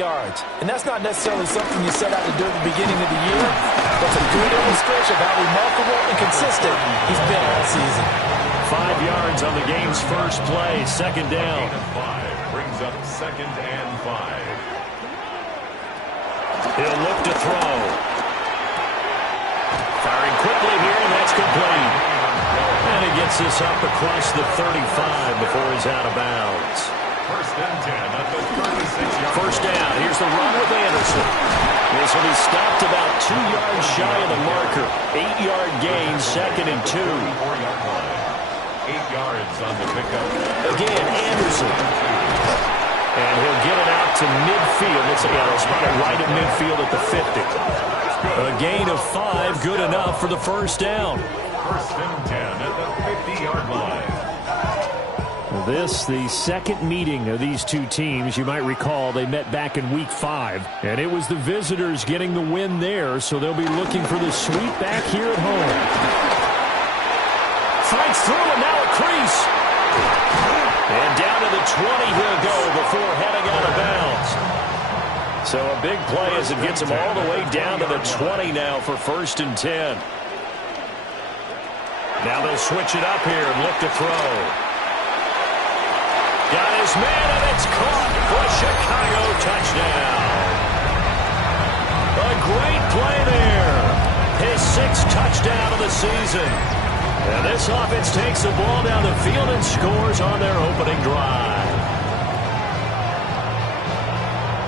yards. And that's not necessarily something you set out to do at the beginning of the year, but it's a good illustration of how remarkable and consistent he's been all season. 5 yards on the game's first play, second down. Brings up 2nd and 5. He'll look to throw. Firing quickly here, and that's complete. And he gets this up across the 35 before he's out of bounds. 1st and 10 at the 36-yard. First down. Here's the run with Anderson. This will be stopped about 2 yards shy of the marker. 8-yard gain, 2nd and 2. 4-yard line. 8 yards on the pickup. Again, Anderson. And he'll get it out to midfield. It's spotted right at midfield at the 50. A gain of 5, good enough for the first down. 1st and 10 at the 50-yard line. This, the second meeting of these two teams. You might recall they met back in Week 5, and it was the visitors getting the win there, so they'll be looking for the sweep back here at home. Fights through, and now a crease. And down to the 20 he'll go before heading out of bounds. So a big play as it gets him all the way down to the 20 now for 1st and 10. Now they'll switch it up here and look to throw. Got his man, and it's caught for a Chicago touchdown. A great play there. His 6th touchdown of the season. And this offense takes the ball down the field and scores on their opening drive.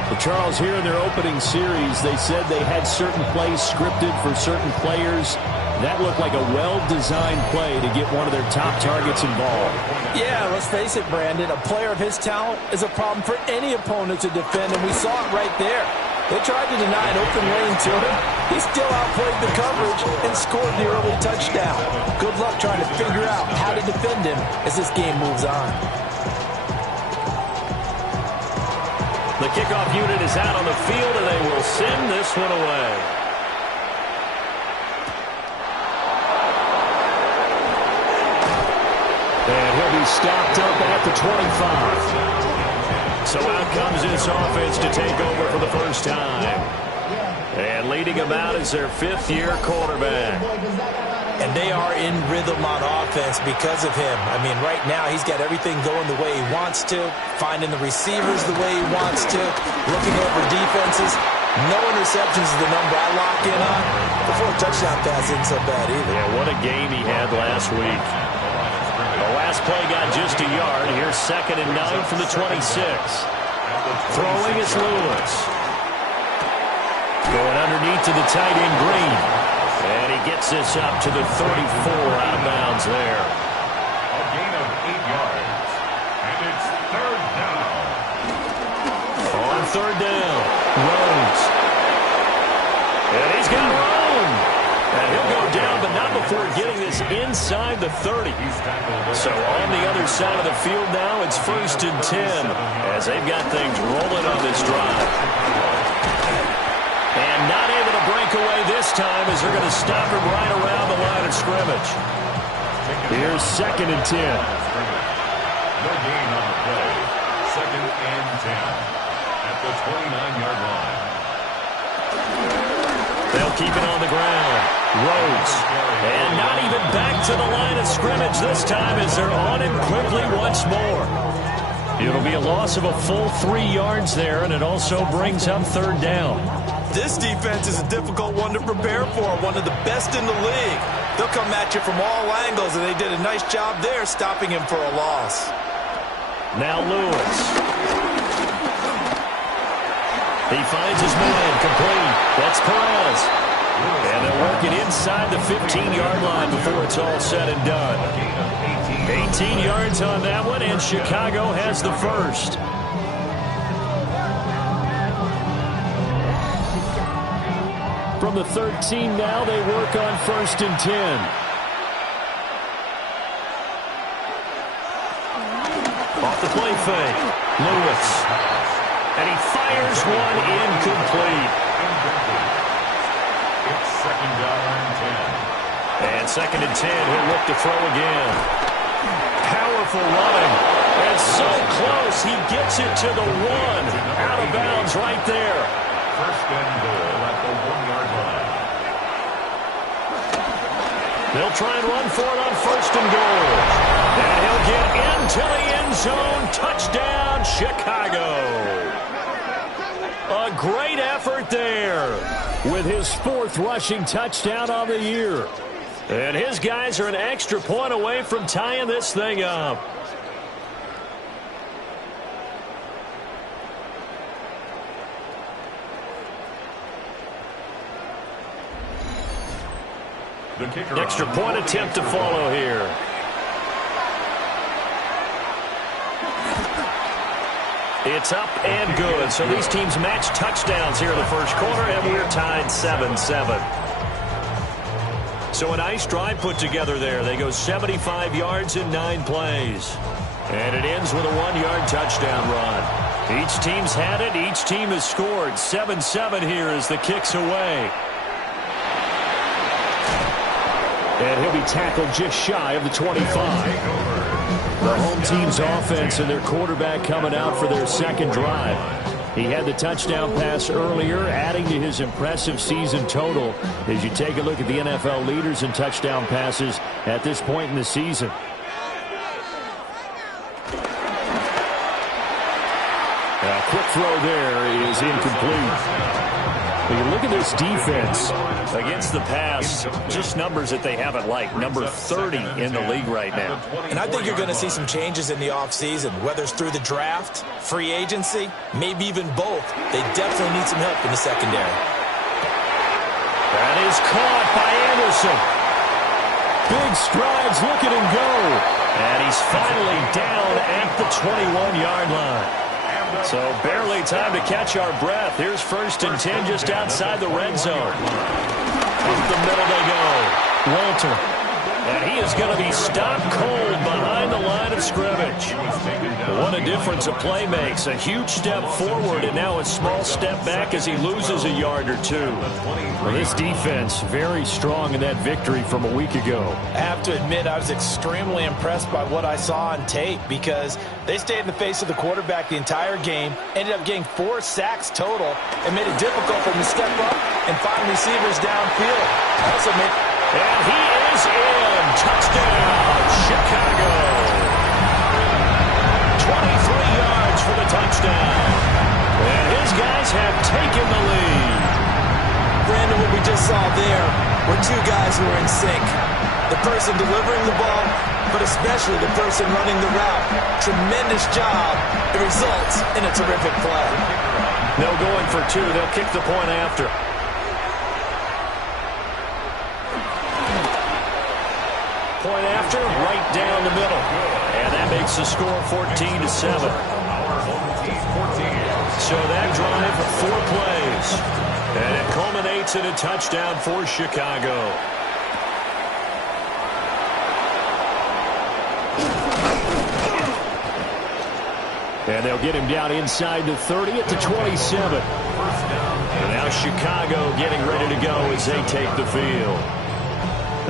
Well, Charles, here in their opening series, they said they had certain plays scripted for certain players. That looked like a well-designed play to get one of their top targets involved. Yeah, let's face it, Brandon. A player of his talent is a problem for any opponent to defend, and we saw it right there. They tried to deny an open lane to him. He still outplayed the coverage and scored the early touchdown. Good luck trying to figure out how to defend him as this game moves on. The kickoff unit is out on the field, and they will send this one away. And he'll be stopped up at the 25. So out comes this offense to take over for the first time. And leading them out is their 5th-year quarterback. And they are in rhythm on offense because of him. I mean, right now he's got everything going the way he wants to, finding the receivers the way he wants to, looking over defenses. No interceptions is the number I lock in on. Before a touchdown pass isn't so bad either. Yeah, what a game he had last week. The last play got just a yard. Here's 2nd and 9 from the 26. Throwing is Lewis. Going underneath to the tight end, Green. And he gets this up to the 34 out of bounds there. A gain of 8 yards. And it's 3rd down. On 3rd down, Rhodes. And he's got Rome. And he'll go down, but not before getting this inside the 30. So on the other side of the field now, it's 1st and 10 as they've got things rolling on this drive. And not able to break away this time as they're going to stop him right around the line of scrimmage. Here's 2nd and 10. No gain on the play. 2nd and 10 at the 29-yard line. They'll keep it on the ground. Rhodes. And not even back to the line of scrimmage this time as they're on him quickly once more. It'll be a loss of a full 3 yards there, and it also brings up 3rd down. This defense is a difficult one to prepare for, one of the best in the league. They'll come at you from all angles, and they did a nice job there stopping him for a loss. Now Lewis. He finds his man, complete. That's Perez. And they'll work it inside the 15-yard line before it's all said and done. 18 yards on that one, and Chicago has the first. From the 13 now, they work on 1st and 10. Off the play fake, Lewis. And he fires one incomplete. It's 2nd down and 10. And 2nd and 10, he'll look to throw again. powerful running. And so close, he gets it to the 1. Out of bounds right there. First and goal at the 1-yard line. They'll try and run for it on first and goal. And he'll get into the end zone. Touchdown, Chicago. A great effort there with his 4th rushing touchdown on the year. And his guys are an extra point away from tying this thing up. Extra point attempt to follow here. It's up and good. So these teams match touchdowns here in the first quarter, and we're tied 7-7. So a nice drive put together there. They go 75 yards in 9 plays. And it ends with a 1-yard touchdown run. Each team's had it. Each team has scored. 7-7 here as the kick's away. And he'll be tackled just shy of the 25. The home team's offense and their quarterback coming out for their second drive. He had the touchdown pass earlier, adding to his impressive season total as you take a look at the NFL leaders in touchdown passes at this point in the season. A quick throw there is incomplete. When you look at this defense against the pass, just numbers that they haven't liked. Number 30 in the league right now. And I think you're going to see some changes in the offseason, whether it's through the draft, free agency, maybe even both. They definitely need some help in the secondary. That is caught by Anderson. Big strides, look at him go. And he's finally down at the 21-yard line. So barely time to catch our breath. Here's 1st and 10 just outside the red zone. Up the middle they go. Walter. And he is going to be stopped cold behind the line of scrimmage. What a difference a play makes. A huge step forward and now a small step back as he loses a yard or two. Well, this defense very strong in that victory from a week ago. I have to admit I was extremely impressed by what I saw on tape because they stayed in the face of the quarterback the entire game, ended up getting 4 sacks total, and made it difficult for him to step up and find receivers downfield. Also made... And he is in. Touchdown, Chicago. 23 yards for the touchdown. And his guys have taken the lead. Brandon, what we just saw there were 2 guys who were in sync. The person delivering the ball, but especially the person running the route. Tremendous job. It results in a terrific play. They'll go in for 2. They'll kick the point after. Point after, right down the middle. And that makes the score 14-7. So that drive, 4 plays. And it culminates in a touchdown for Chicago. And they'll get him down inside the 30 at the 27. And now Chicago getting ready to go as they take the field.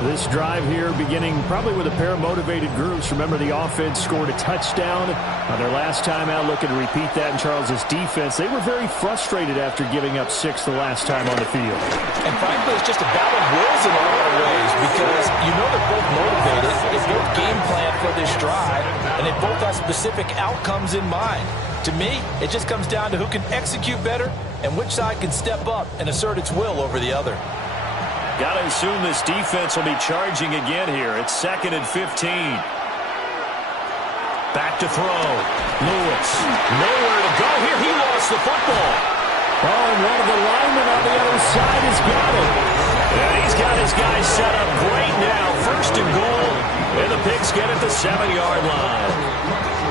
This drive here beginning probably with a pair of motivated groups. Remember, the offense scored a touchdown on their last time out. Looking to repeat that in Charles's defense. They were very frustrated after giving up 6 the last time on the field. And frankly, it's just a battle of wills in a lot of ways because you know they're both motivated. They both game plan for this drive, and they both have specific outcomes in mind. To me, it just comes down to who can execute better and which side can step up and assert its will over the other. Got to assume this defense will be charging again here. It's 2nd and 15. Back to throw. Lewis. Nowhere to go here. He lost the football. Oh, and one of the linemen on the other side has got it. And he's got his guys set up great now. 1st and goal. And the Pigs get at the 7-yard line.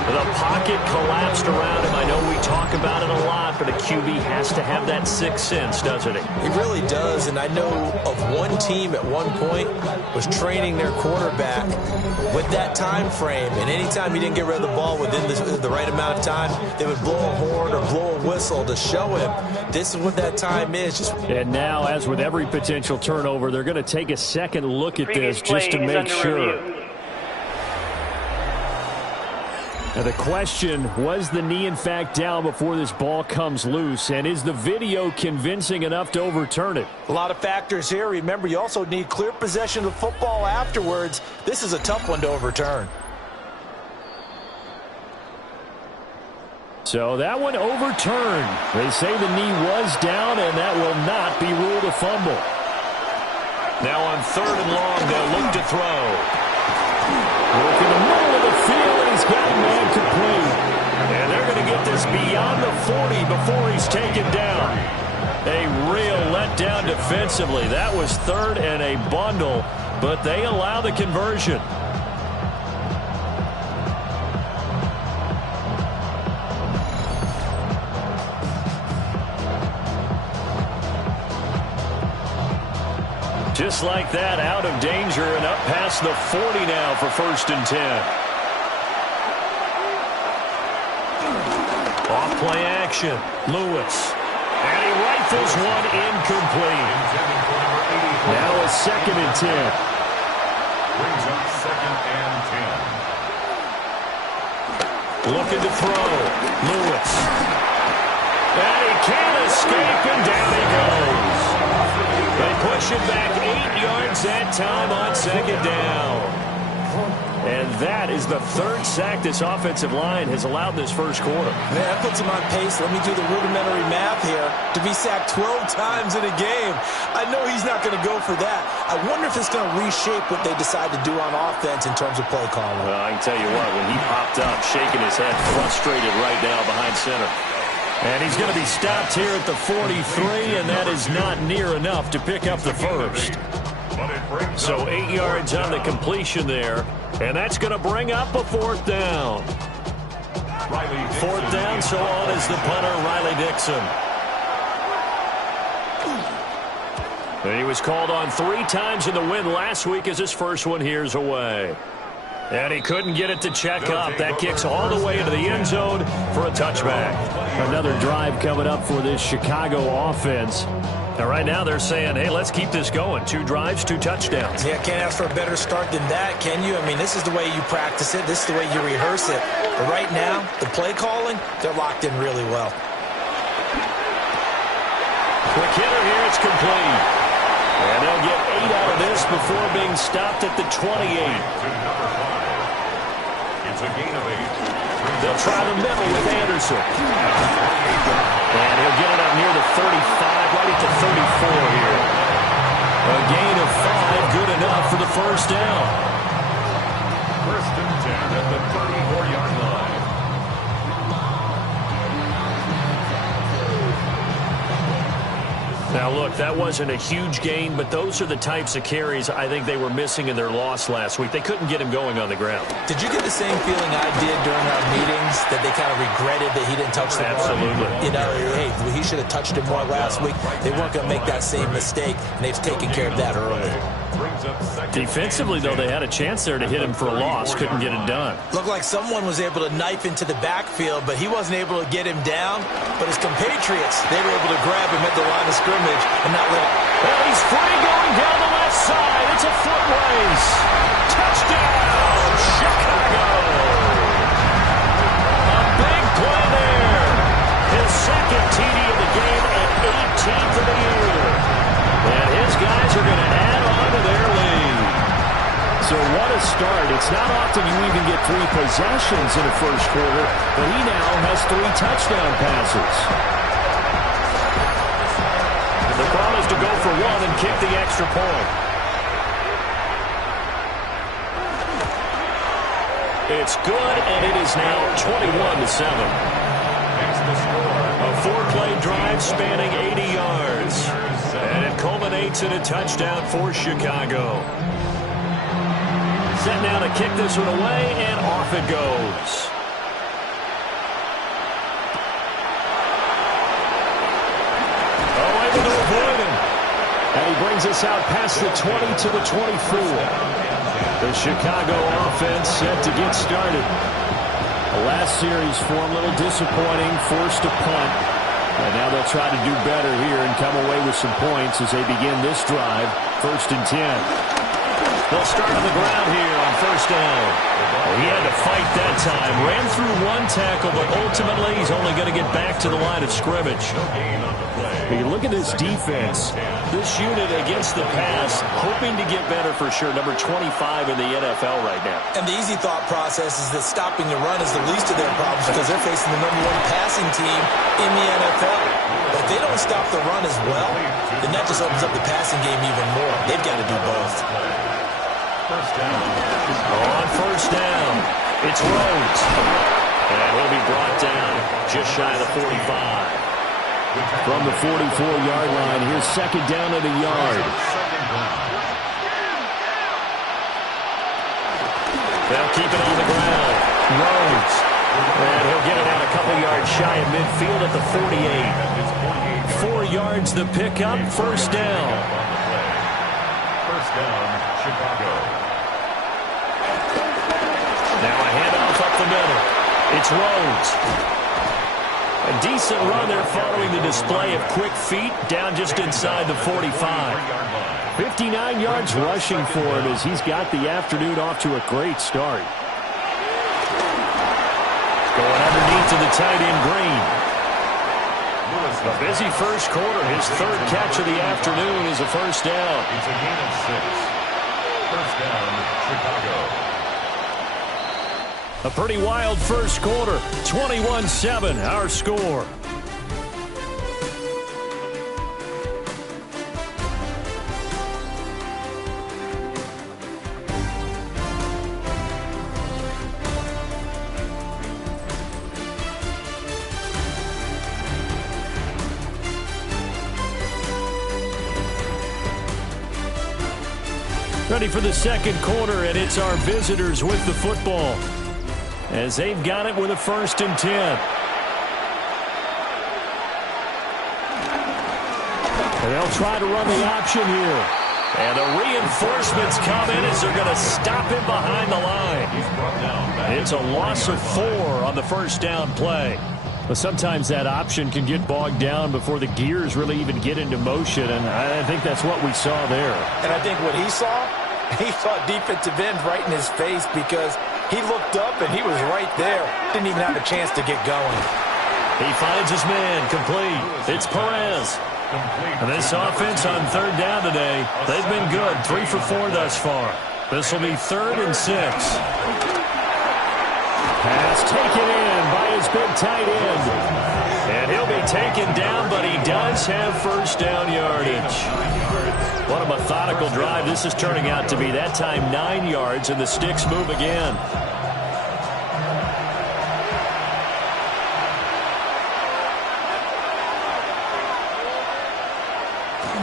The pocket collapsed around him. I know we talk about it a lot, but a QB has to have that 6th sense, doesn't he? He really does, and I know of one team at one point was training their quarterback with that time frame, and anytime he didn't get rid of the ball within the right amount of time, they would blow a horn or blow a whistle to show him this is what that time is. And now, as with every potential turnover, they're going to take a second look at this just to make sure. Now the question, was the knee in fact down before this ball comes loose? And is the video convincing enough to overturn it? A lot of factors here. Remember, you also need clear possession of football afterwards. This is a tough one to overturn. So that one overturned. They say the knee was down, and that will not be ruled a fumble. Now on 3rd and long, they'll look to throw. Look in the middle of the field, and he's got a man complete. And they're going to get this beyond the 40 before he's taken down. A real letdown defensively. That was 3rd and a bundle, but they allow the conversion. Just like that, out of danger and up past the 40 now for 1st and 10. Off play action. Lewis. And he rifles one incomplete. Now a 2nd and 10. Brings up 2nd and 10. Looking to throw. Lewis. And he can't escape, and down he goes. They push it back 8 yards that time on 2nd down. And that is the 3rd sack this offensive line has allowed this first quarter. Man, that puts him on pace. Let me do the rudimentary math here. To be sacked 12 times in a game. I know he's not going to go for that. I wonder if it's going to reshape what they decide to do on offense in terms of play calling. Well, I can tell you what, when he popped up, shaking his head, frustrated right now behind center. And he's going to be stopped here at the 43, and that is not near enough to pick up the first. So 8 yards on the completion there, and that's going to bring up a 4th down. 4th down, so on is the punter, Riley Dixon. And he was called on 3 times in the win last week as his first one here's away. And he couldn't get it to check up. That kicks all the way into the end zone for a touchback. Another drive coming up for this Chicago offense. Now, right now they're saying, hey, let's keep this going. 2 drives, 2 touchdowns. Yeah, can't ask for a better start than that, can you? I mean, this is the way you practice it. This is the way you rehearse it. But right now, the play calling, they're locked in really well. Quick hitter here, it's complete. And they'll get 8 out of this before being stopped at the 28. It's a gain of 8. They'll try the middle with Anderson. And he'll get it up near the 35, right at the 34 here. A gain of 5, good enough for the first down. 1st and 10 at the 34-yard line. Now, look, that wasn't a huge gain, but those are the types of carries I think they were missing in their loss last week. They couldn't get him going on the ground. Did you get the same feeling I did during our meetings, that they kind of regretted that he didn't touch the ball? Absolutely. You know, hey, he should have touched it more last week. They weren't going to make that same mistake, and they've taken care of that early. Defensively, though, they had a chance there to hit him for a loss. Couldn't get it done. Looked like someone was able to knife into the backfield, but he wasn't able to get him down. But his compatriots, they were able to grab him at the line of scrimmage and not let him. Well, he's free going down the left side. It's a foot race. Touchdown, Chicago. A big play there. His 2nd TD of the game and 18th of the year. And his guys are going to add on to their lead. So what a start. It's not often you even get 3 possessions in a first quarter, but he now has 3 touchdown passes. The promise to go for 1 and kick the extra point. It's good, and it is now 21-7. A 4-play drive spanning 80 yards. And it culminates in a touchdown for Chicago. Set now to kick this one away, and off it goes. Oh, able to avoid him. And he brings us out past the 20 to the 24. The Chicago offense set to get started. The last series form a little disappointing, forced to punt. And now they'll try to do better here and come away with some points as they begin this drive. 1st and 10. They'll start on the ground here on first down. He had to fight that time. Ran through one tackle, but ultimately he's only going to get back to the line of scrimmage. You look at this defense. This unit against the pass, hoping to get better for sure. Number 25 in the NFL right now. And the easy thought process is that stopping the run is the least of their problems because they're facing the #1 passing team in the NFL. But if they don't stop the run as well, then that just opens up the passing game even more. They've got to do both. On first down, it's Rhodes. And he'll be brought down just shy of the 45. From the 44-yard line, here's second down at a yard. They'll keep it on the ground. Rhodes. And he'll get it out a couple yards shy of midfield at the 48. 4 yards the pickup, first down. First down, Chicago. Now a handoff up the middle. It's Rhodes. A decent run there following the display of quick feet down just inside the 45. 59 yards rushing for him as he's got the afternoon off to a great start. Going underneath to the tight end Green. A busy first quarter. His third catch of the afternoon is a first down. It's a gain of 6. First down, Chicago. A pretty wild first quarter. 21-7, our score. Ready for the second quarter, and it's our visitors with the football, as they've got it with a 1st and 10. And they'll try to run the option here. And the reinforcements come in as they're going to stop him behind the line. It's a loss of 4 on the first down play. But sometimes that option can get bogged down before the gears really even get into motion, and I think that's what we saw there. And I think what he saw defensive end right in his face because he looked up and he was right there. Didn't even have a chance to get going. He finds his man, complete. It's Perez. And this offense on third down today, they've been good. 3 for 4 thus far. This will be 3rd and 6. Pass taken in by his big tight end. And he'll be taken down, but he does have first down yardage. What a methodical drive this is turning out to be. That time 9 yards, and the sticks move again.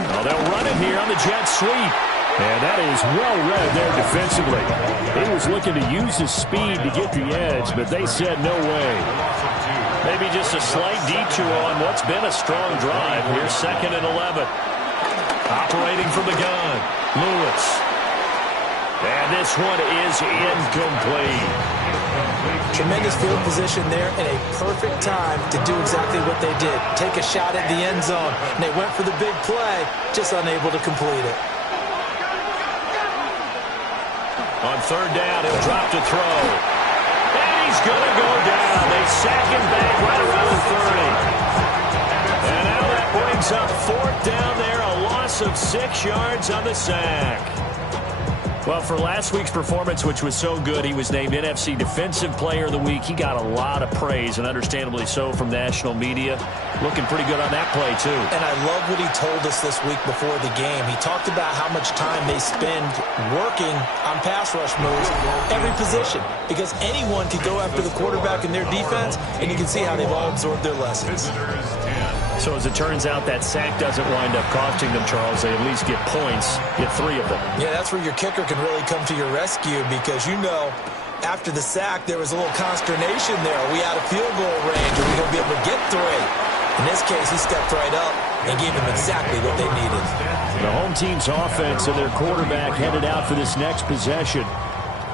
Well, they'll run it here on the jet sweep. And that is well read there defensively. He was looking to use his speed to get the edge, but they said no way. Maybe just a slight detour on what's been a strong drive. Here's 2nd and 11. Operating from the gun, Lewis. And this one is incomplete. Tremendous field position there and a perfect time to do exactly what they did. Take a shot at the end zone. And they went for the big play, just unable to complete it. On third down, he'll drop to throw. And he's going to go down. They sack him back right around the 30. And now that brings up 4th down there, a loss of 6 yards on the sack. Well, for last week's performance, which was so good, he was named NFC Defensive Player of the Week. He got a lot of praise, and understandably so, from national media. Looking pretty good on that play, too. And I love what he told us this week before the game. He talked about how much time they spend working on pass rush moves, every position, because anyone can go after the quarterback in their defense, and you can see how they've all absorbed their lessons. So as it turns out, that sack doesn't wind up costing them, Charles. They at least get points, get 3 of them. Yeah, that's where your kicker can really come to your rescue because, you know, after the sack, there was a little consternation there. Are we out of field goal range? Are we going to be able to get 3? In this case, he stepped right up and gave them exactly what they needed. The home team's offense and their quarterback headed out for this next possession.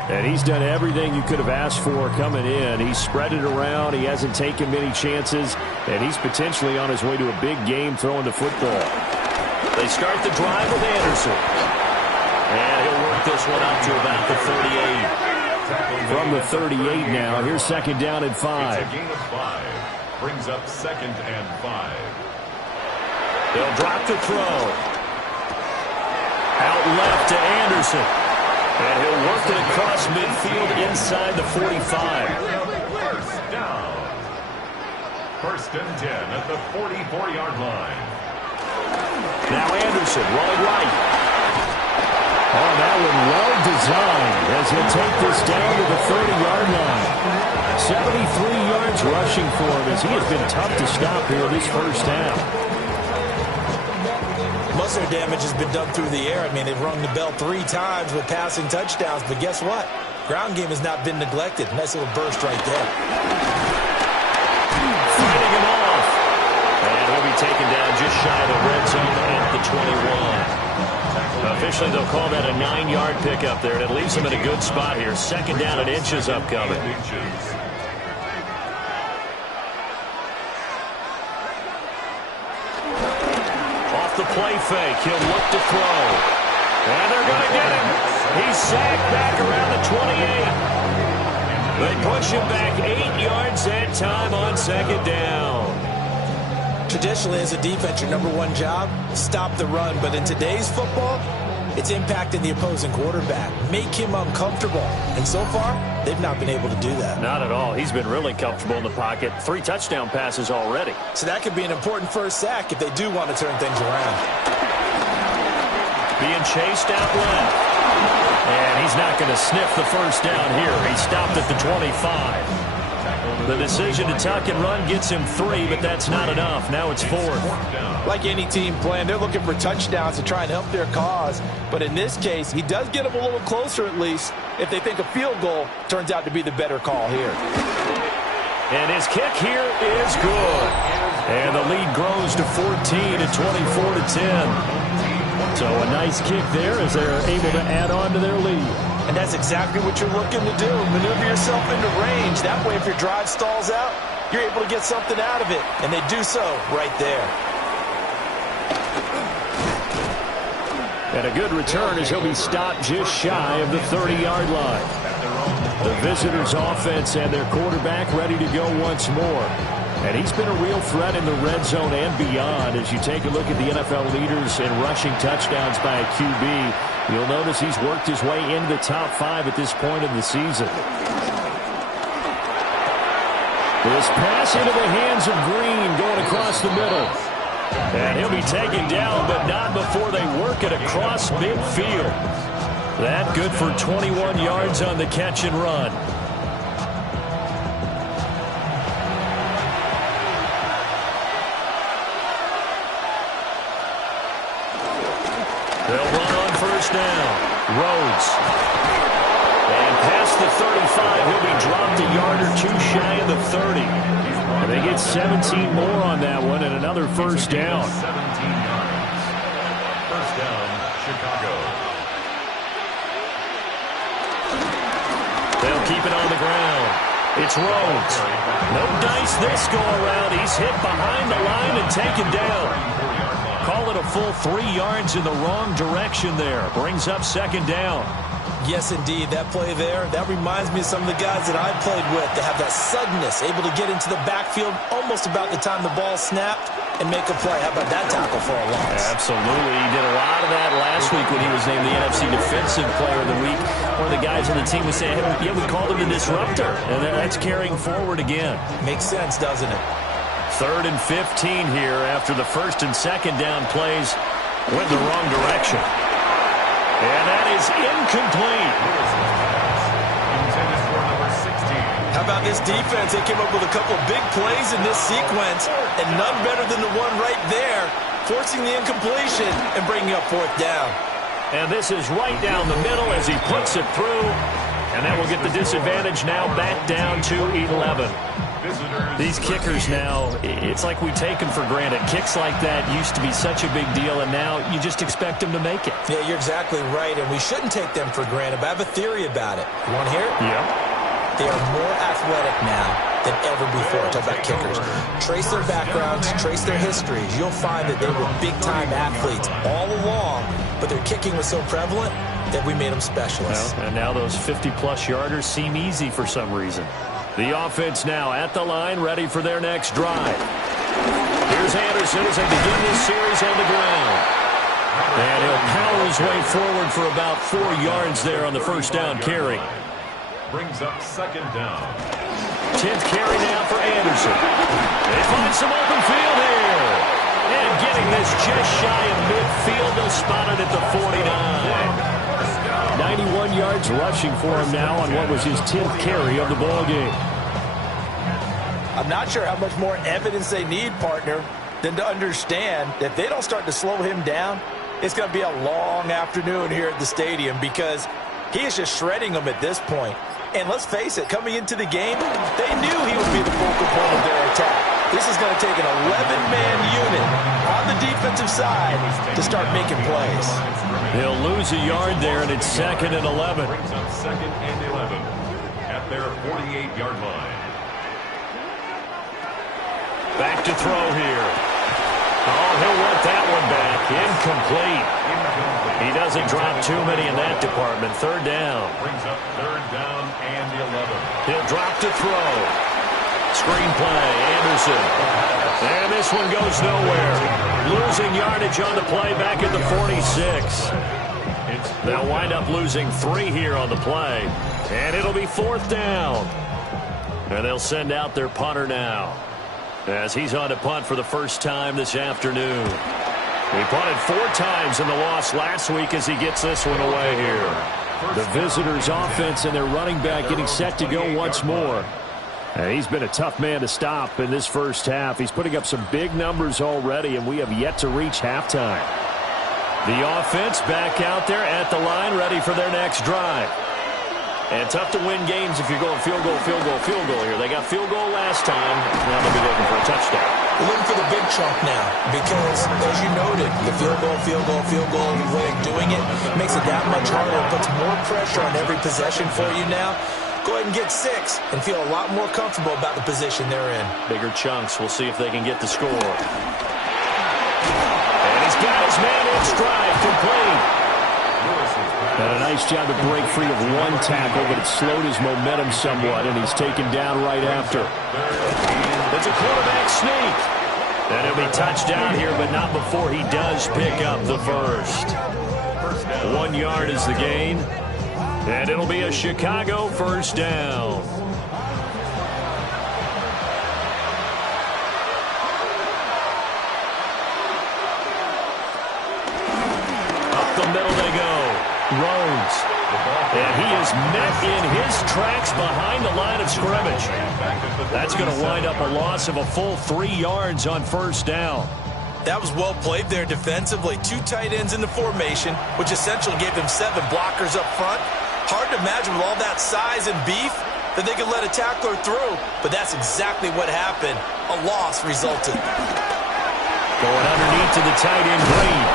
And he's done everything you could have asked for coming in. He's spread it around. He hasn't taken many chances. And he's potentially on his way to a big game throwing the football. They start the drive with Anderson. And he'll work this one up to about the 38. From the 38 now, here's second down and 5. It's a gain of 5. Brings up 2nd and 5. They'll drop to throw. Out left to Anderson. And he'll work it across midfield inside the 45. First down. 1st and 10 at the 44-yard line. Now Anderson rolling right. Oh, that one well designed as he'll take this down to the 30-yard line. 73 yards rushing for him as he has been tough to stop here this first half. Most of their damage has been done through the air. I mean, they've rung the bell 3 times with passing touchdowns, but guess what? Ground game has not been neglected. Nice little burst right there. Fighting him off. And he'll be taken down just shy of the red zone at the 21. Officially, they'll call that a 9-yard pickup there, and it leaves them in a good spot here. 2nd down and inches upcoming. Off the play fake, he'll look to throw. And they're going to get him. He's sacked back around the 28. They push him back 8 yards that time on 2nd down. Traditionally, as a defense, your number one job, stop the run. But in today's football, it's impacting the opposing quarterback. Make him uncomfortable. And so far, they've not been able to do that. Not at all. He's been really comfortable in the pocket. 3 touchdown passes already. So that could be an important first sack if they do want to turn things around. Being chased out left. And he's not going to sniff the first down here. He stopped at the 25. The decision to tuck and run gets him 3, but that's not enough. Now it's 4th. Like any team playing, they're looking for touchdowns to try and help their cause. But in this case, he does get them a little closer at least if they think a field goal turns out to be the better call here. And his kick here is good. And the lead grows to 14 at 24-10. So a nice kick there as they're able to add on to their lead. And that's exactly what you're looking to do. Maneuver yourself into range. That way, if your drive stalls out, you're able to get something out of it. And they do so right there. And a good return as he'll be stopped just shy of the 30-yard line. The visitors' offense and their quarterback ready to go once more. And he's been a real threat in the red zone and beyond. As you take a look at the NFL leaders in rushing touchdowns by a QB, you'll notice he's worked his way into the top 5 at this point in the season. This pass into the hands of Green going across the middle. And he'll be taken down, but not before they work it across midfield. That good for 21 yards on the catch and run. They'll run on first down. Rhodes. And past the 35, he'll be dropped a yard or 2 shy of the 30. And they get 17 more on that one and another first down. 17 yards. First down, Chicago. They'll keep it on the ground. It's Rhodes. No dice this go around. He's hit behind the line and taken down. Call it a full 3 yards in the wrong direction there. Brings up second down. Yes, indeed. That play there, that reminds me of some of the guys that I played with. They have that suddenness, able to get into the backfield almost about the time the ball snapped and make a play. How about that tackle for a loss? Absolutely. He did a lot of that last week when he was named the NFC Defensive Player of the Week. One of the guys on the team was saying, hey, yeah, we called him the disruptor. And that's carrying forward again. Makes sense, doesn't it? 3rd and 15 here after the first and second down plays went the wrong direction. And that is incomplete. Intended for number 16. How about this defense? They came up with a couple big plays in this sequence, and none better than the one right there, forcing the incompletion and bringing up 4th down. And this is right down the middle as he puts it through. And that will get the disadvantage now back down to 11. These kickers now, it's like we take them for granted. Kicks like that used to be such a big deal, and now you just expect them to make it. Yeah, you're exactly right, and we shouldn't take them for granted, but I have a theory about it. You want to hear it? Yeah. They are more athletic now than ever before. Talk about kickers. Trace their backgrounds, trace their histories. You'll find that they were big-time athletes all along, but their kicking was so prevalent, that we made them specialists. Well, and now those 50-plus yarders seem easy for some reason. The offense now at the line, ready for their next drive. Here's Anderson as they begin this series on the ground. And he'll power his way forward for about 4 yards there on the first down carry. Brings up second down. 10th carry now for Anderson. They find some open field here. And getting this just shy of midfield, they'll spot it at the 49. 91 yards rushing for him now on what was his 10th carry of the ball game. I'm not sure how much more evidence they need, partner, than to understand that if they don't start to slow him down, it's going to be a long afternoon here at the stadium because he is just shredding them at this point. And let's face it, coming into the game, they knew he would be the focal point of their attack. This is going to take an 11-man unit on the defensive side to start making plays. He'll lose a yard there, and it's 2nd and 11. Brings up 2nd and 11 at their 48-yard line. Back to throw here. Oh, he'll want that one back. Incomplete. He doesn't drop too many in that department. 3rd down. Brings up 3rd down and 11. He'll drop to throw. Screen play, Anderson. And this one goes nowhere. Losing yardage on the play back at the 46. They'll wind up losing 3 here on the play. And it'll be 4th down. And they'll send out their punter now, as he's on to punt for the first time this afternoon. He punted 4 times in the loss last week as he gets this one away here. The visitors' offense and their running back getting set to go once more. And he's been a tough man to stop in this first half. He's putting up some big numbers already, and we have yet to reach halftime. The offense back out there at the line, ready for their next drive. And tough to win games if you're going field goal, field goal, field goal here. They got field goal last time. Now they'll be looking for a touchdown. We're looking for the big chunk now because, as you noted, the field goal, way of doing it makes it that much harder. It puts more pressure on every possession for you now. Go ahead and get 6 and feel a lot more comfortable about the position they're in. Bigger chunks. We'll see if they can get the score. And he's got his man in stride, complete. And a nice job to break free of one tackle, but it slowed his momentum somewhat, and he's taken down right after. It's a quarterback sneak. And he'll be touched down here, but not before he does pick up the first. 1 yard is the gain. And it'll be a Chicago first down. Up the middle they go. Rhodes. And he is met in his tracks behind the line of scrimmage. That's going to wind up a loss of a full 3 yards on first down. That was well played there defensively. 2 tight ends in the formation, which essentially gave them 7 blockers up front. Hard to imagine with all that size and beef that they could let a tackler through, but that's exactly what happened. A loss resulted. Going underneath to the tight end, Green.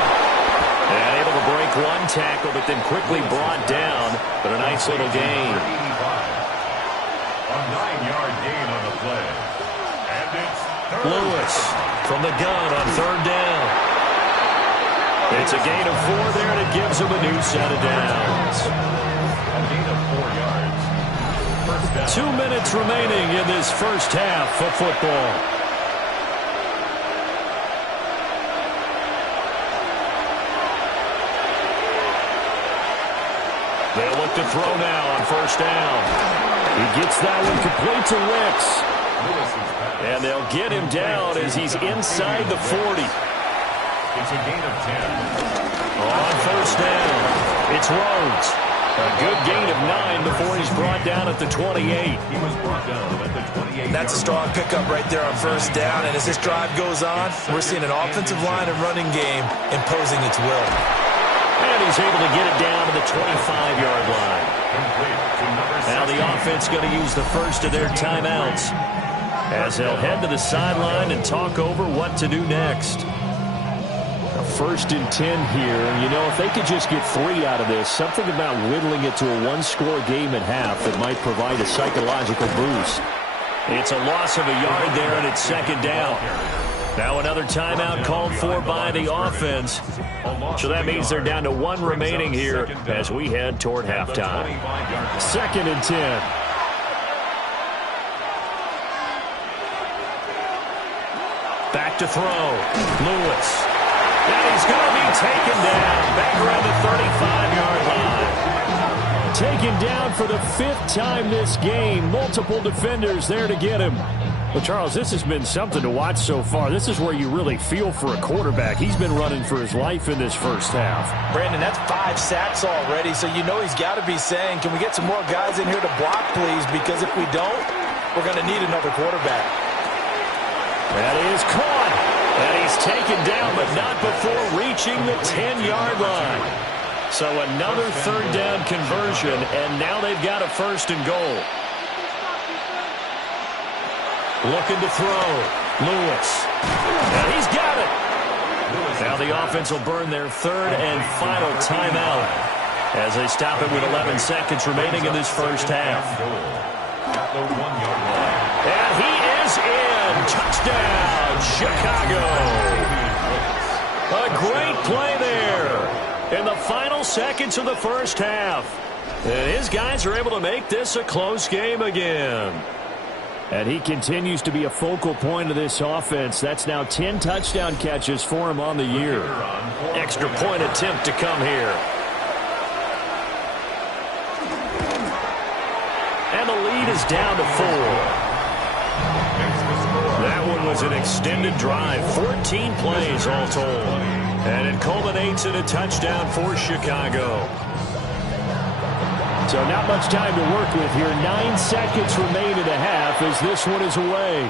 And able to break 1 tackle, but then quickly brought down, but a nice little gain. A 9-yard gain on the play. And it's Lewis from the gun on 3rd down. It's a gain of 4 there, and it gives them a new set of downs. a gain of 4 yards. First down. 2 minutes remaining in this first half of football. They'll look to throw now on first down. He gets that one complete to Wicks. And they'll get him down as he's inside the 40. It's a gain of 10. On first down, it's Rhodes. A good gain of 9 before he's brought down at the 28. He was brought down at the 28. That's a strong pickup right there on first down, and as this drive goes on, we're seeing an offensive line and running game imposing its will. And he's able to get it down to the 25-yard line. Now the offense going to use the first of their timeouts as they'll head to the sideline and talk over what to do next. A 1st and 10 here. You know, if they could just get 3 out of this, something about whittling it to a 1-score game at half that might provide a psychological boost. It's a loss of a yard there, and it's 2nd down. Now another timeout called for by the offense. So that means they're down to one remaining here as we head toward halftime. 2nd and 10. Back to throw. Lewis. And he's going to be taken down. Back around the 35-yard line. Taken down for the 5th time this game. Multiple defenders there to get him. Well, Charles, this has been something to watch so far. This is where you really feel for a quarterback. He's been running for his life in this first half. Brandon, that's 5 sacks already, so you know he's got to be saying, can we get some more guys in here to block, please? Because if we don't, we're going to need another quarterback. That is caught. And he's taken down, but not before reaching the 10-yard line. So another 3rd down conversion, and now they've got a 1st and goal. Looking to throw. Lewis. And he's got it. Now the offense will burn their 3rd and final timeout as they stop it with 11 seconds remaining in this first half. And he is in. Touchdown, Chicago. A great play there in the final seconds of the first half. And his guys are able to make this a close game again. And he continues to be a focal point of this offense. That's now 10 touchdown catches for him on the year. Extra point attempt to come here. And the lead is down to 4. That one was an extended drive. 14 plays all told. And it culminates in a touchdown for Chicago. So not much time to work with here. 9 seconds remain in the half as this one is away.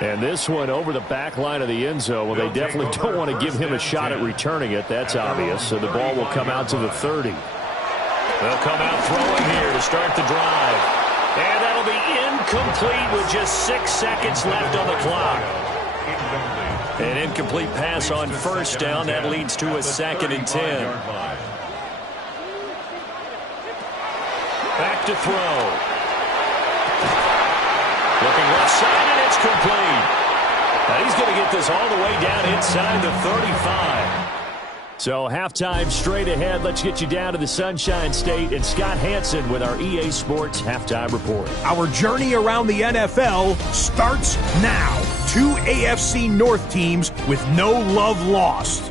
And this one over the back line of the end zone. Well, they definitely don't want to give him a shot at returning it. That's obvious. So the ball will come out to the 30. They'll come out throwing here to start the drive. And that'll be incomplete with just 6 seconds left on the clock. An incomplete pass on 1st down. That leads to a 2nd and 10. Back to throw. Looking left side, and it's complete. Now he's going to get this all the way down inside the 35. So halftime straight ahead. Let's get you down to the Sunshine State and Scott Hansen with our EA Sports Halftime Report. Our journey around the NFL starts now. 2 AFC North teams with no love lost.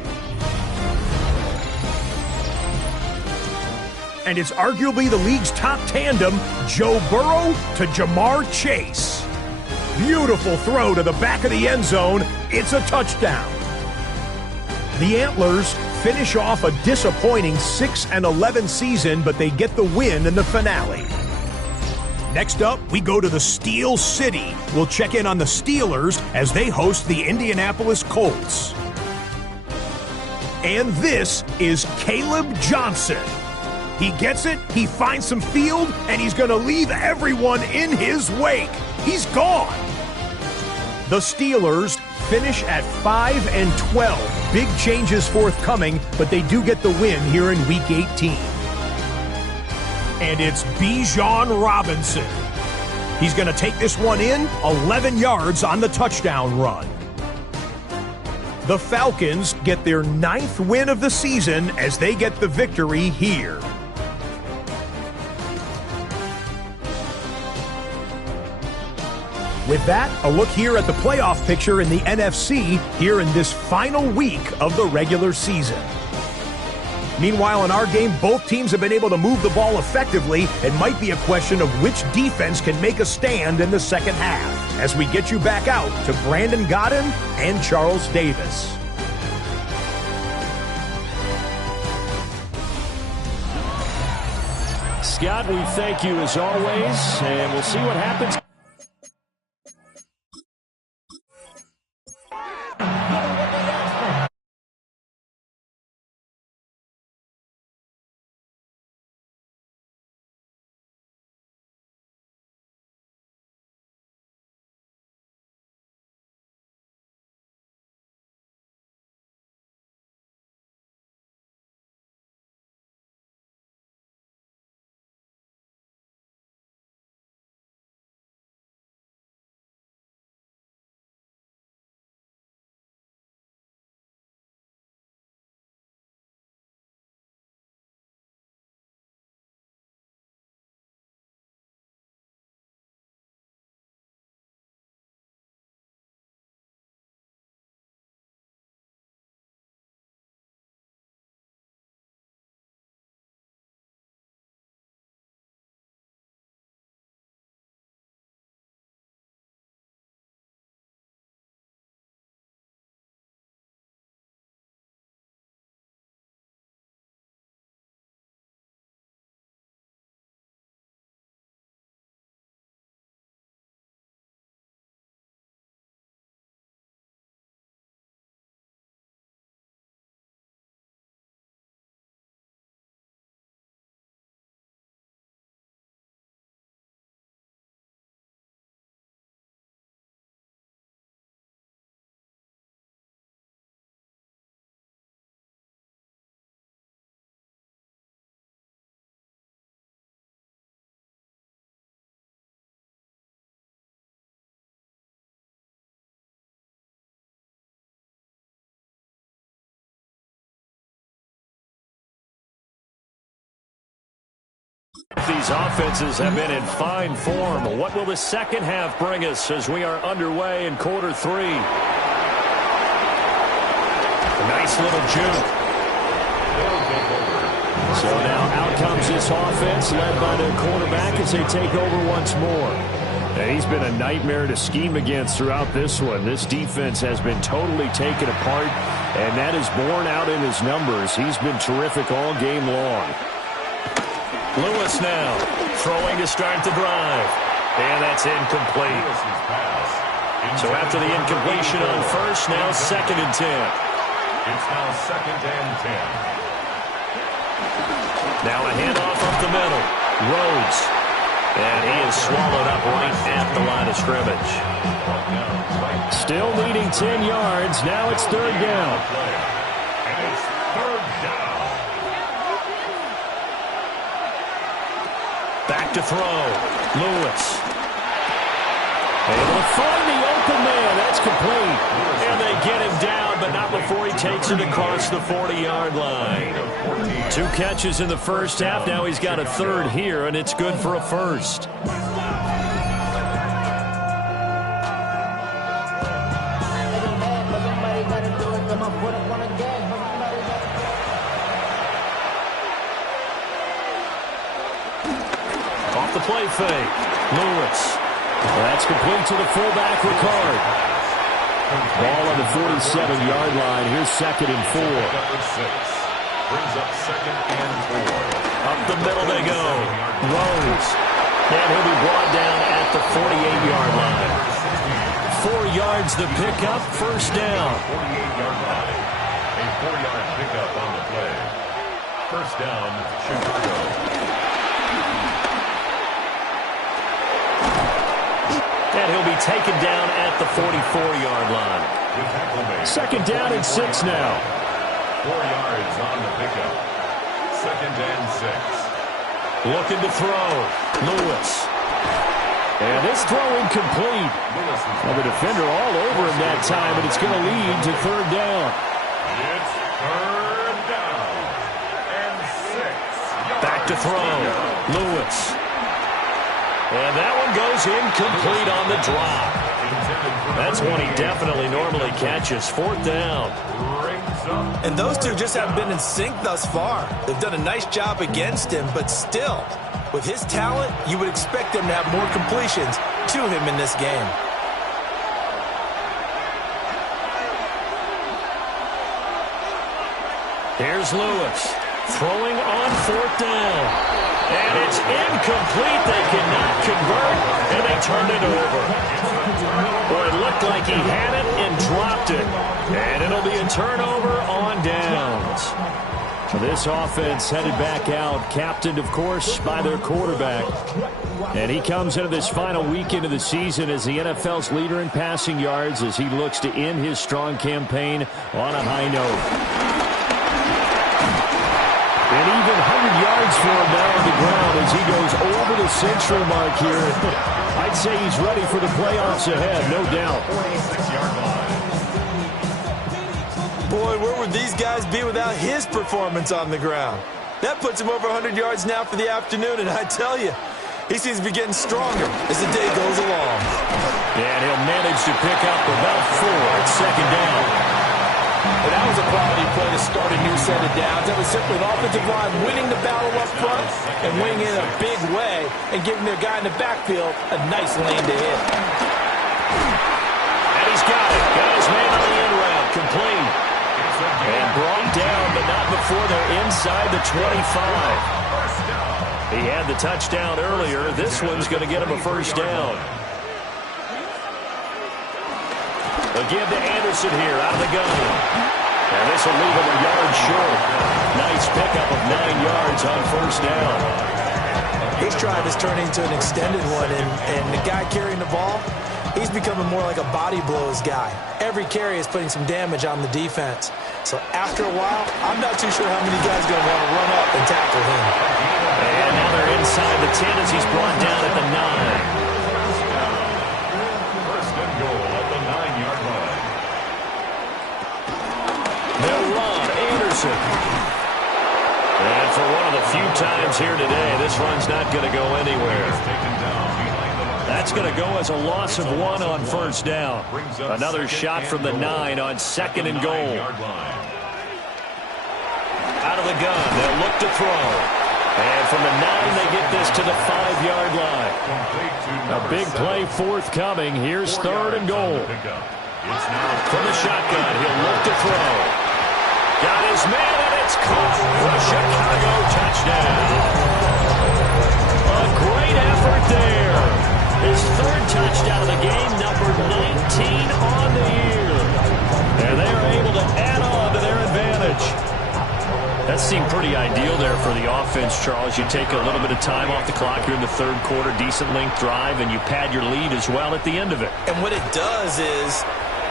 And it's arguably the league's top tandem, Joe Burrow to Jamar Chase. Beautiful throw to the back of the end zone. It's a touchdown. The Antlers finish off a disappointing 6-11 season, but they get the win in the finale. Next up, we go to the Steel City. We'll check in on the Steelers as they host the Indianapolis Colts. And this is Caleb Johnson. He gets it, he finds some field, and he's going to leave everyone in his wake. He's gone. The Steelers finish at 5-12. Big changes forthcoming, but they do get the win here in Week 18. And it's Bijan Robinson. He's going to take this one in, 11 yards on the touchdown run. The Falcons get their 9th win of the season as they get the victory here. With that, a look here at the playoff picture in the NFC here in this final week of the regular season. Meanwhile, in our game, both teams have been able to move the ball effectively. It might be a question of which defense can make a stand in the second half as we get you back out to Brandon Godden and Charles Davis. Scott, we thank you as always, and we'll see what happens. These offenses have been in fine form. What will the second half bring us as we are underway in quarter 3? A nice little juke. So now out comes this offense led by their quarterback as they take over once more. And he's been a nightmare to scheme against throughout this one. This defense has been totally taken apart, and that is borne out in his numbers. He's been terrific all game long. Lewis now throwing to start the drive. And that's incomplete. So after the incompletion on first, now 2nd and 10. It's now 2nd and 10. Now a handoff up the middle. Rhodes. And he is swallowed up right at the line of scrimmage. Still needing 10 yards. Now it's 3rd down. And it's 3rd down. Back to throw. Lewis. Able to find the open man. That's complete. And they get him down, but not before he takes it across the 40-yard line. 2 catches in the first half. Now he's got a 3rd here, and it's good for a 1st. Off the play fake. Lewis. That's complete to the fullback, Ricard. Ball on the 47-yard line. Here's 2nd and 4. Brings up 2nd and 4. Up the middle they go. Rhodes. And he'll be brought down at the 48-yard line. 4 yards the pickup, 1st down. 48-yard line. A 4-yard pickup on the play. 1st down, Chicago. And he'll be taken down at the 44-yard line. 2nd down and 6 now. 4 yards on the pickup. 2nd and 6. Looking to throw. Lewis. And this throw incomplete. Well, the defender all over him that time, but it's going to lead to 3rd down. It's 3rd down and 6. Back to throw. Lewis. And that one goes incomplete on the drop. That's one he definitely normally catches. 4th down. And those two just haven't been in sync thus far. They've done a nice job against him, but still, with his talent, you would expect them to have more completions to him in this game. Here's Lewis throwing on 4th down. And it's incomplete. They cannot convert, and they turn it over. Boy, it looked like he had it and dropped it. And it'll be a turnover on downs. This offense headed back out, captained, of course, by their quarterback. And he comes into this final weekend of the season as the NFL's leader in passing yards as he looks to end his strong campaign on a high note. And even 100 yards for him now on the ground as he goes over the century mark here. I'd say he's ready for the playoffs ahead, no doubt. Boy, where would these guys be without his performance on the ground? That puts him over 100 yards now for the afternoon, and I tell you, he seems to be getting stronger as the day goes along. And he'll manage to pick up about 4 at 2nd down. And that was a quality play to start a new set of downs. That was simply the offensive line winning the battle up front and winning in a big way and giving their guy in the backfield a nice lane to hit. And he's got it. Got his man on the end route. Complete. And brought down, but not before they're inside the 25. He had the touchdown earlier. This one's going to get him a 1st down. Again to Anderson here, out of the gun. And this will leave him a yard short. Nice pickup of 9 yards on 1st down. His drive is turning into an extended one, and the guy carrying the ball, he's becoming more like a body blows guy. Every carry is putting some damage on the defense. So after a while, I'm not too sure how many guys are going to want to run up and tackle him. And now they're inside the 10 as he's brought down at the 9. And for one of the few times here today, this run's not going to go anywhere. That's going to go as a loss of 1 on first down. Another shot from the 9 on 2nd and goal. Out of the gun, they'll look to throw. And from the 9, they get this to the 5-yard line. A big play forthcoming. Here's 3rd and goal. From the shotgun, he'll look to throw. Got his man, and it's caught for a Chicago touchdown. A great effort there. His 3rd touchdown of the game, number 19 on the year. And they are able to add on to their advantage. That seemed pretty ideal there for the offense, Charles. You take a little bit of time off the clock here in the 3rd quarter, decent length drive, and you pad your lead as well at the end of it. And what it does is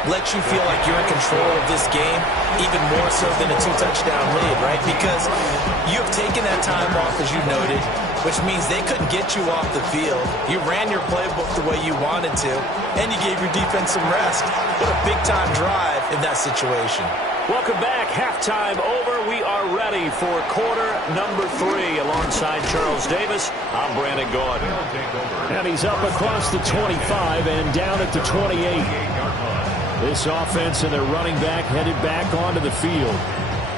let you feel like you're in control of this game, even more so than a 2-touchdown lead, right? Because you have taken that time off, as you noted, which means they couldn't get you off the field. You ran your playbook the way you wanted to, and you gave your defense some rest. What a big-time drive in that situation. Welcome back. Halftime over. We are ready for quarter number 3. Alongside Charles Davis, I'm Brandon Gaudin. And he's up across the 25 and down at the 28. This offense and their running back headed back onto the field.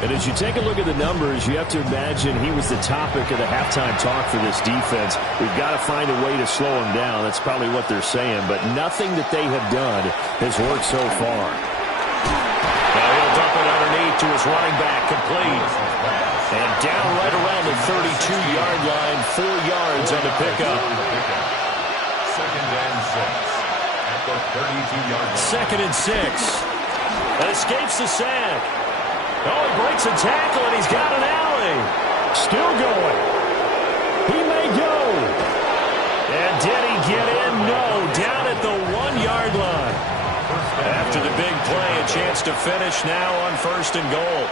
And as you take a look at the numbers, you have to imagine he was the topic of the halftime talk for this defense. We've got to find a way to slow him down. That's probably what they're saying. But nothing that they have done has worked so far. Now he'll dump it underneath to his running back, complete. And down right around the 32-yard line, 4 yards on the pickup. 2nd and 6 at the 32-yard line. 2nd and 6. That escapes the sack. Oh, he breaks a tackle, and he's got an alley. Still going. He may go. And did he get in? No, down at the 1-yard line. After the big play, a chance to finish now on 1st and goal.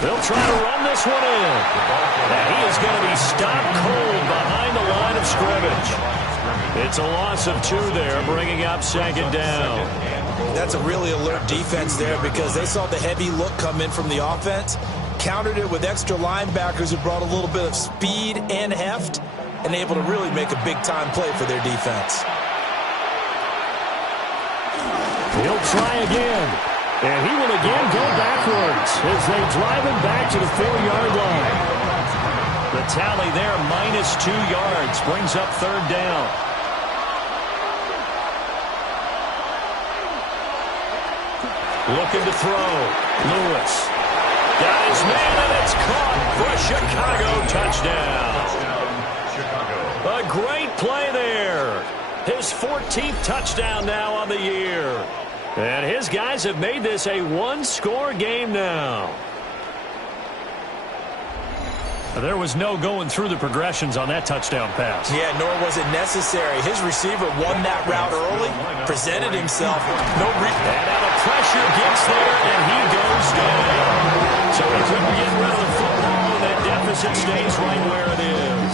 They'll try to run this one in. And he is going to be stopped cold behind the line of scrimmage. It's a loss of 2 there, bringing up 2nd down. That's a really alert defense there because they saw the heavy look come in from the offense, countered it with extra linebackers who brought a little bit of speed and heft, and able to really make a big-time play for their defense. He'll try again. And he will again go backwards as they drive him back to the 4-yard line. The tally there, -2 yards, brings up 3rd down. Looking to throw. Lewis. Got his man, and it's caught for a Chicago touchdown. A great play there. His 14th touchdown now on the year. And his guys have made this a 1-score game now. There was no going through the progressions on that touchdown pass. Yeah, nor was it necessary. His receiver won that route early, presented himself. And out of pressure gets there, and he goes down. So he couldn't get rid of the football, and that deficit stays right where it is.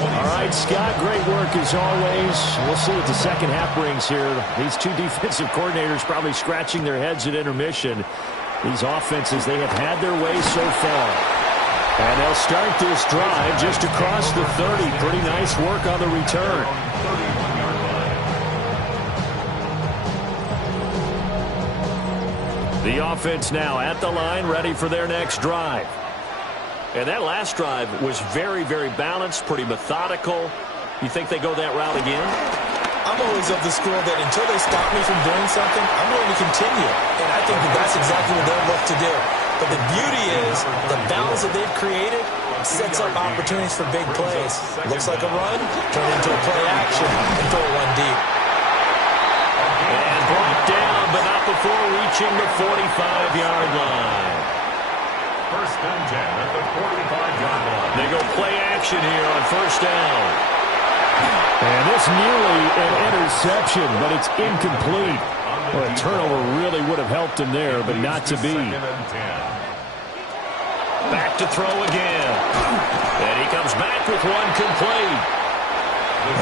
All right, Scott, great work as always. We'll see what the second half brings here. These 2 defensive coordinators probably scratching their heads at intermission. These offenses, they have had their way so far. And they'll start this drive just across the 30. Pretty nice work on the return. The offense now at the line, ready for their next drive. And that last drive was very, very balanced, pretty methodical. You think they go that route again? I'm always of the school that until they stop me from doing something, I'm going to continue. And I think that that's exactly what they'll look to do. But the beauty is the balance that they've created sets up opportunities for big plays. Looks like a run, turn into a play action, and throw one deep. And brought down, but not before reaching the 45-yard line. 1st and 10 at the 45-yard line. They go play action here on 1st down. And this nearly an interception, but it's incomplete. Well, a turnover really would have helped him there, but not to be. Back to throw again. And he comes back with one complete.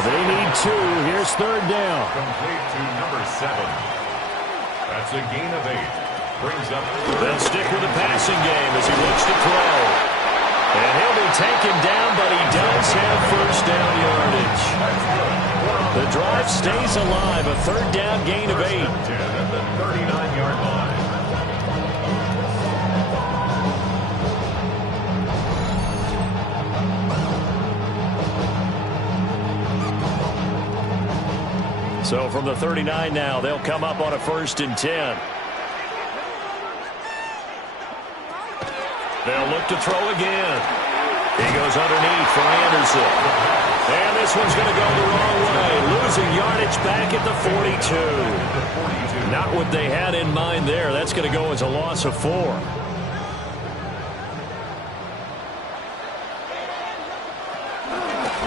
They need 2. Here's 3rd down. Complete to number 7. That's a gain of 8. They'll stick with the passing game as he looks to throw. And he'll be taken down, but he does have first down yardage. The drive stays alive, a third down gain of 8. At the 39-yard line. So from the 39 now, they'll come up on a 1st and 10. They'll look to throw again. He goes underneath for Anderson. And this one's going to go the wrong way. Losing yardage back at the 42. Not what they had in mind there. That's going to go as a loss of 4.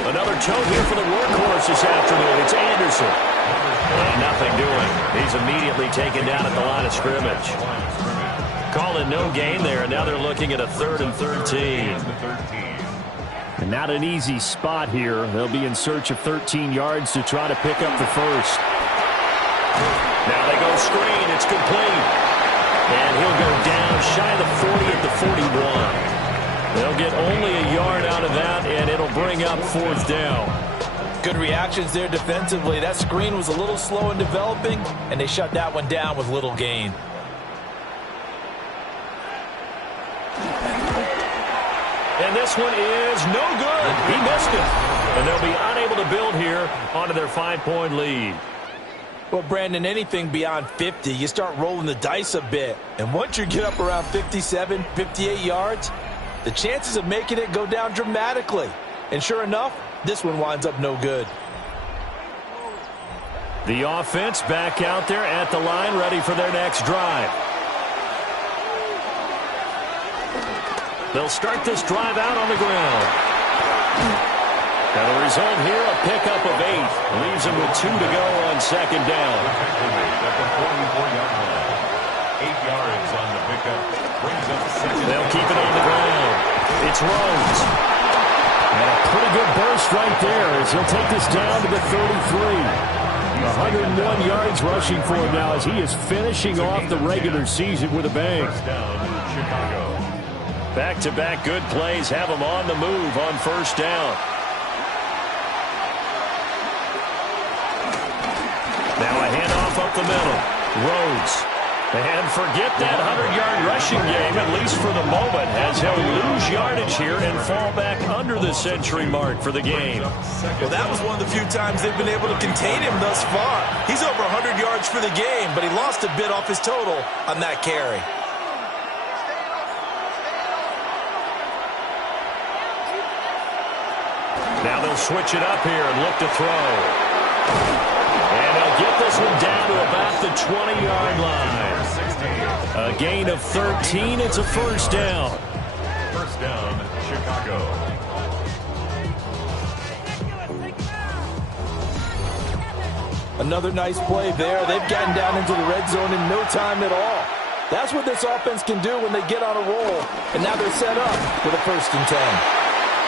Another toe here for the workhorse this afternoon. It's Anderson. And nothing doing. He's immediately taken down at the line of scrimmage. Calling no gain there. Now they're looking at a 3rd and 13. And not an easy spot here. They'll be in search of 13 yards to try to pick up the first. Now they go screen. It's complete. And he'll go down shy of the 40 at the 41. They'll get only a yard out of that, and it'll bring up 4th down. Good reactions there defensively. That screen was a little slow in developing, and they shut that one down with little gain. And this one is no good. He missed it. And they'll be unable to build here onto their 5-point lead. Well, Brandon, anything beyond 50, you start rolling the dice a bit. And once you get up around 57, 58 yards, the chances of making it go down dramatically. And sure enough, this one winds up no good. The offense back out there at the line, ready for their next drive. They'll start this drive out on the ground. And the result here, a pickup of 8. Leaves them with 2 to go on 2nd down. At the 44-yard line. 8 yards on the pickup. Brings up 2nd. They'll keep it on the ground. It's Rhodes. And a pretty good burst right there as he'll take this down to the 33. 101 yards rushing for him now as he is finishing off the regular season with a bang. First down, Chicago. Back-to-back good plays have them on the move on 1st down. Now a handoff up the middle. Rhodes. And forget that 100-yard rushing game, at least for the moment, as he'll lose yardage here and fall back under the century mark for the game. Well, that was one of the few times they've been able to contain him thus far. He's over 100 yards for the game, but he lost a bit off his total on that carry. Now they'll switch it up here and look to throw. And they'll get this one down to about the 20-yard line. A gain of 13. It's a 1st down. First down, Chicago. Another nice play there. They've gotten down into the red zone in no time at all. That's what this offense can do when they get on a roll. And now they're set up with a 1st and 10.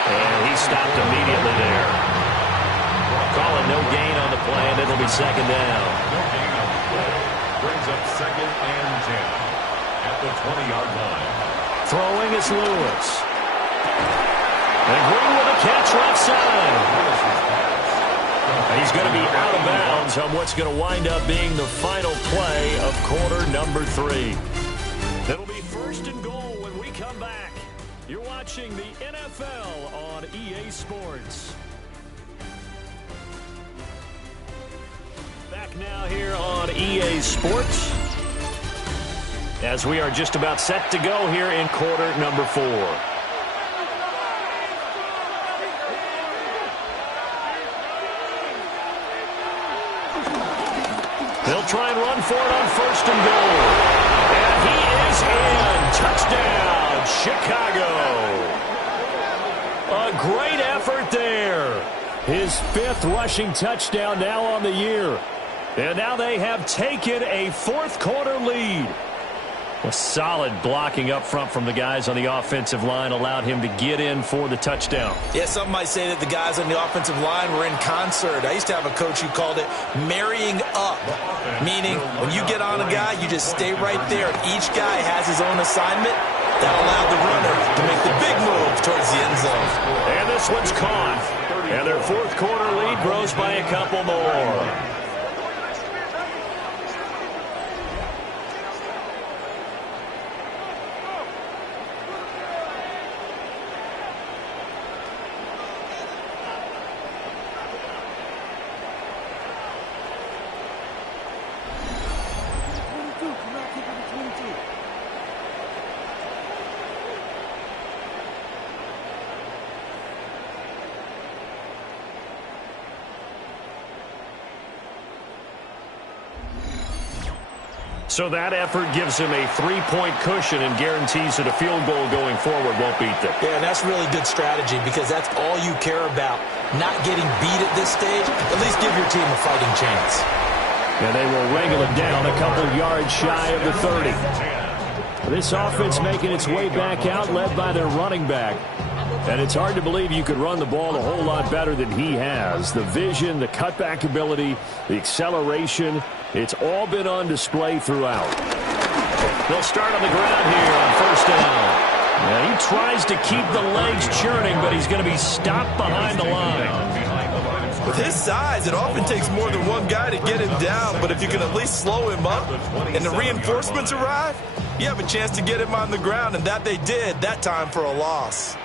And he stopped immediately there. Calling no gain on the play, and it'll be 2nd down. No gain on the play. Brings up 2nd and 10 at the 20-yard line. Throwing is Lewis. And Green with a catch left side. And he's going to be out of bounds on what's going to wind up being the final play of quarter number 3. It'll be 1st and goal when we come back. You're watching the NFL on EA Sports. Back now here on EA Sports, as we are just about set to go here in quarter number 4. They'll try and run for it on 1st and goal. And he is in. Touchdown, Chicago. A great effort there. His 5th rushing touchdown now on the year. And now they have taken a 4th quarter lead. A solid blocking up front from the guys on the offensive line allowed him to get in for the touchdown. Yeah, some might say that the guys on the offensive line were in concert. I used to have a coach who called it marrying up, meaning when you get on a guy, you just stay right there. Each guy has his own assignment. That allowed the runner to make the big move towards the end zone. And this one's caught. And their fourth quarter lead grows by a couple more. So that effort gives him a 3-point cushion and guarantees that a field goal going forward won't beat them. Yeah, and that's really good strategy because that's all you care about. Not getting beat at this stage, at least give your team a fighting chance. And they will wrangle it down a couple yards shy of the 30. This offense making its way back out, led by their running back. And it's hard to believe you could run the ball a whole lot better than he has. The vision, the cutback ability, the acceleration, it's all been on display throughout. They'll start on the ground here on first down. Now he tries to keep the legs churning, but he's going to be stopped behind the line. With his size, it often takes more than one guy to get him down, but if you can at least slow him up and the reinforcements arrive, you have a chance to get him on the ground, and that they did, that time for a loss.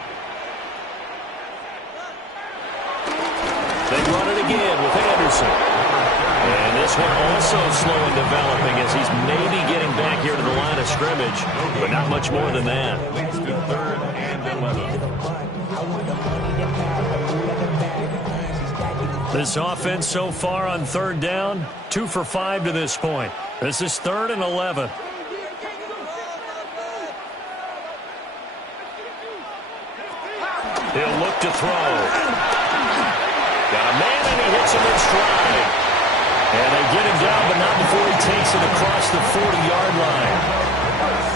They run it again with Anderson. And this one also slow in developing as he's maybe getting back here to the line of scrimmage, but not much more than that. This offense so far on third down, 2 for 5 to this point. This is 3rd and 11. He'll look to throw. Got a man, and he hits him in stride. And they get him down, but not before he takes it across the 40-yard line.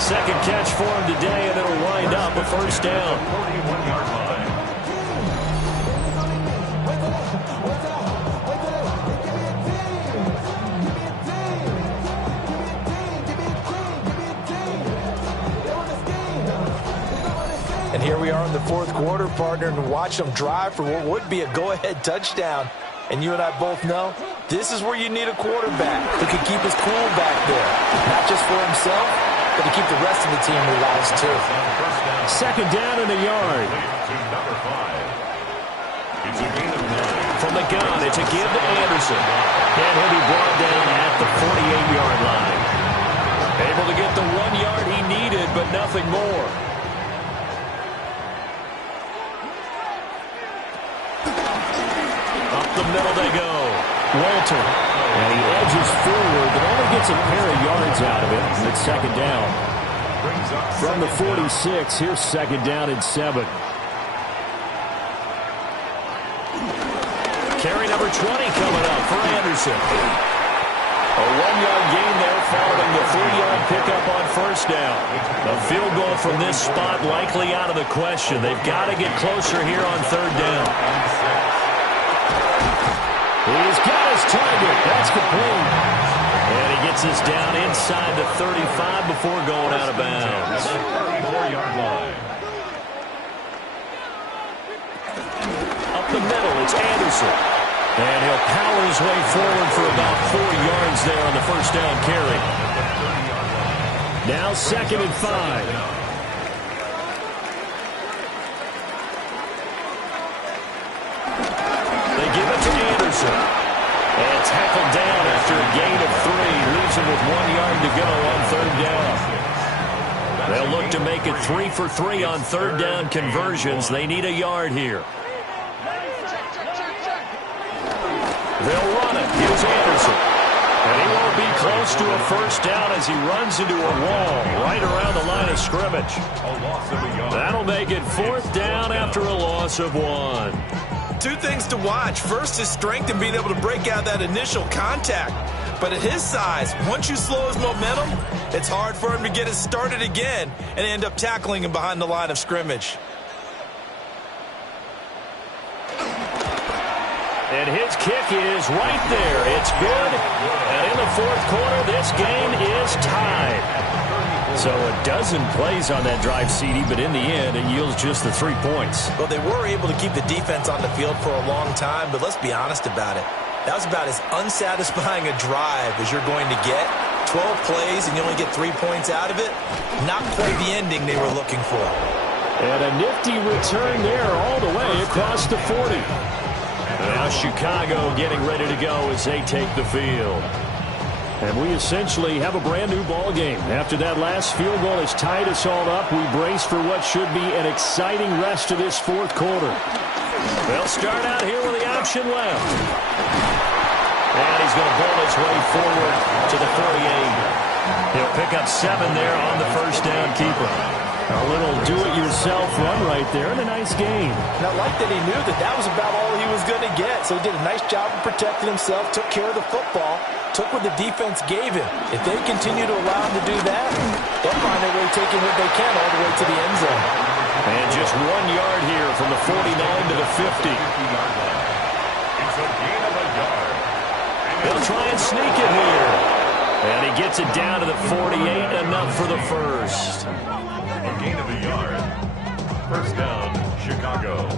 Second catch for him today, and it'll wind up a first down. 41-yard line. And here we are in the fourth quarter, partner, and watch them drive for what would be a go-ahead touchdown. And you and I both know this is where you need a quarterback who can keep his cool back there. Not just for himself, but to keep the rest of the team relaxed too. Second down and a yard. From the gun, it's a give to Anderson. And he'll be brought down at the 48-yard line. Able to get the 1 yard he needed, but nothing more. The middle they go. Walter. And he edges forward, but only gets a pair of yards out of it. And it's second down. From the 46, here's second down and 7. Carry number 20 coming up for Anderson. A 1-yard gain there following the 3-yard pickup on first down. A field goal from this spot likely out of the question. They've got to get closer here on third down. He's got his target. That's complete. And he gets this down inside the 35 before going out of bounds. 34-yard line. Up the middle, it's Anderson. And he'll power his way forward for about 4 yards there on the first down carry. Now 2nd and 5. Give it to Anderson. And tackled down after a gain of 3. Leaves him with 1 yard to go on third down. They'll look to make it 3 for 3 on third down conversions. They need a yard here. They'll run it. Here's Anderson. And he won't be close to a first down as he runs into a wall right around the line of scrimmage. That'll make it 4th down after a loss of 1. 2 things to watch. First is strength and being able to break out that initial contact. But at his size, once you slow his momentum, it's hard for him to get it started again and end up tackling him behind the line of scrimmage. And his kick is right there. It's good. And in the fourth quarter, this game is tied. So a dozen plays on that drive, CD, but in the end, it yields just the 3 points. Well, they were able to keep the defense on the field for a long time, but let's be honest about it. That was about as unsatisfying a drive as you're going to get. 12 plays and you only get 3 points out of it. Not quite the ending they were looking for. And a nifty return there all the way across the 40. Now Chicago getting ready to go as they take the field. And we essentially have a brand-new ball game. After that last field goal has tied us all up, we brace for what should be an exciting rest of this fourth quarter. They'll start out here with the option left. And he's going to bowl his way forward to the 48. He'll pick up 7 there on the first down keeper. A little do-it-yourself run right there and a nice game. And I like that he knew that that was about all he was going to get. So he did a nice job of protecting himself, took care of the football, took what the defense gave him. If they continue to allow him to do that, they'll find their way taking what they can all the way to the end zone. And just 1 yard here from the 49 to the 50. It's a gain of a yard. They'll try and sneak it here. And he gets it down to the 48, enough for the first. A gain of a yard. First down, Chicago.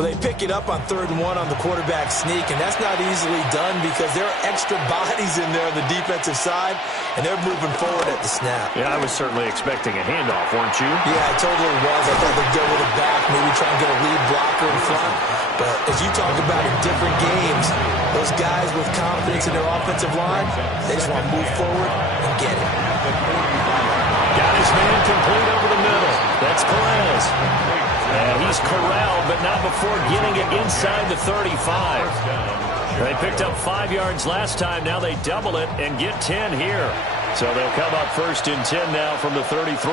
They pick it up on 3rd and 1 on the quarterback sneak, and that's not easily done because there are extra bodies in there on the defensive side, and they're moving forward at the snap. Yeah, I was certainly expecting a handoff, weren't you? Yeah, I totally was. I thought they'd go with it back, maybe try and get a lead blocker in front. But as you talk about in different games, those guys with confidence in their offensive line, they just want to move forward and get it. Got his man complete over the middle. That's Perez. And he's corralled, but not before getting it inside the 35. They picked up 5 yards last time. Now they double it and get 10 here. So they'll come up 1st and 10 now from the 33.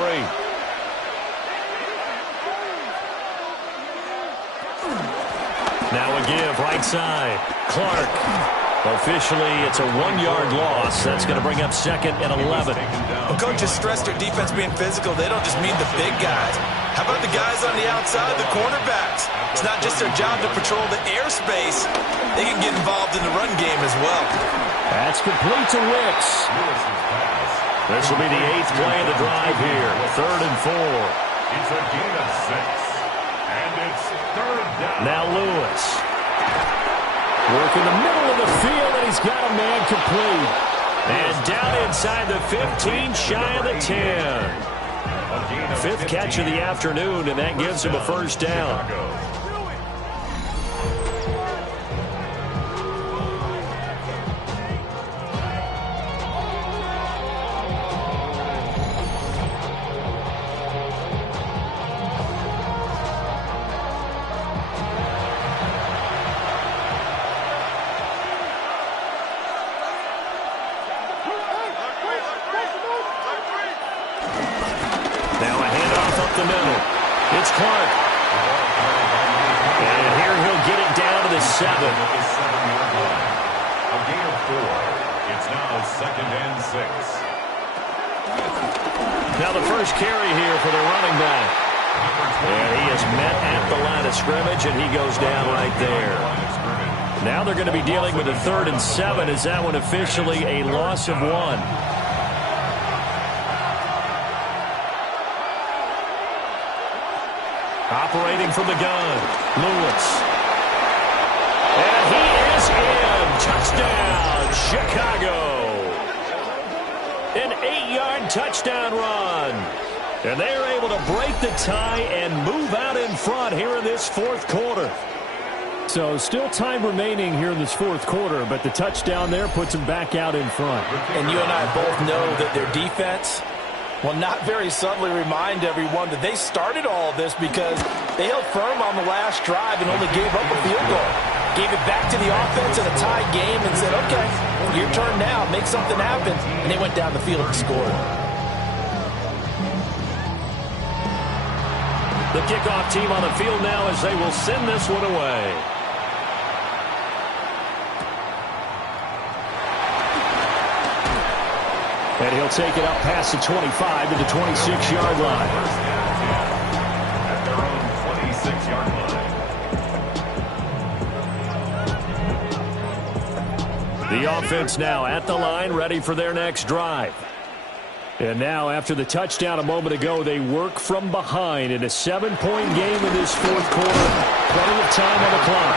Now a give, right side. Clark. Officially, it's a 1 yard loss. That's going to bring up 2nd and 11. Well, coaches stress their defense being physical. They don't just mean the big guys. How about the guys on the outside, the cornerbacks? It's not just their job to patrol the airspace. They can get involved in the run game as well. That's complete to Wicks. This will be the 8th play of the drive here. 3rd and 4. It's a gain of 6. And it's 3rd down. Now Lewis. Working the middle of the field, and he's got a man complete. And down inside the 15, shy of the 10. 5th catch of the afternoon, and that gives him a first down. The middle. It's Clark. And here he'll get it down to the 7. A gain of 4. It's now 2nd and 6. Now the first carry here for the running back. And he is met at the line of scrimmage, and he goes down right there. Now they're going to be dealing with a 3rd and 7. Is that one officially a loss of 1? Operating from the gun, Lewis. And he is in. Touchdown, Chicago. An 8-yard touchdown run. And they're able to break the tie and move out in front here in this fourth quarter. So still time remaining here in this fourth quarter, but the touchdown there puts them back out in front. And you and I both know that their defense will not very subtly remind everyone that they started all this because they held firm on the last drive and only gave up a field goal. Gave it back to the offense in a tied game and said, okay, your turn now, make something happen. And they went down the field and scored. The kickoff team on the field now as they will send this one away. And he'll take it up past the 25 to the 26-yard line. At their own 26-yard line. The offense now at the line, ready for their next drive. And now, after the touchdown a moment ago, they work from behind in a 7-point game in this fourth quarter. Plenty of time on the clock.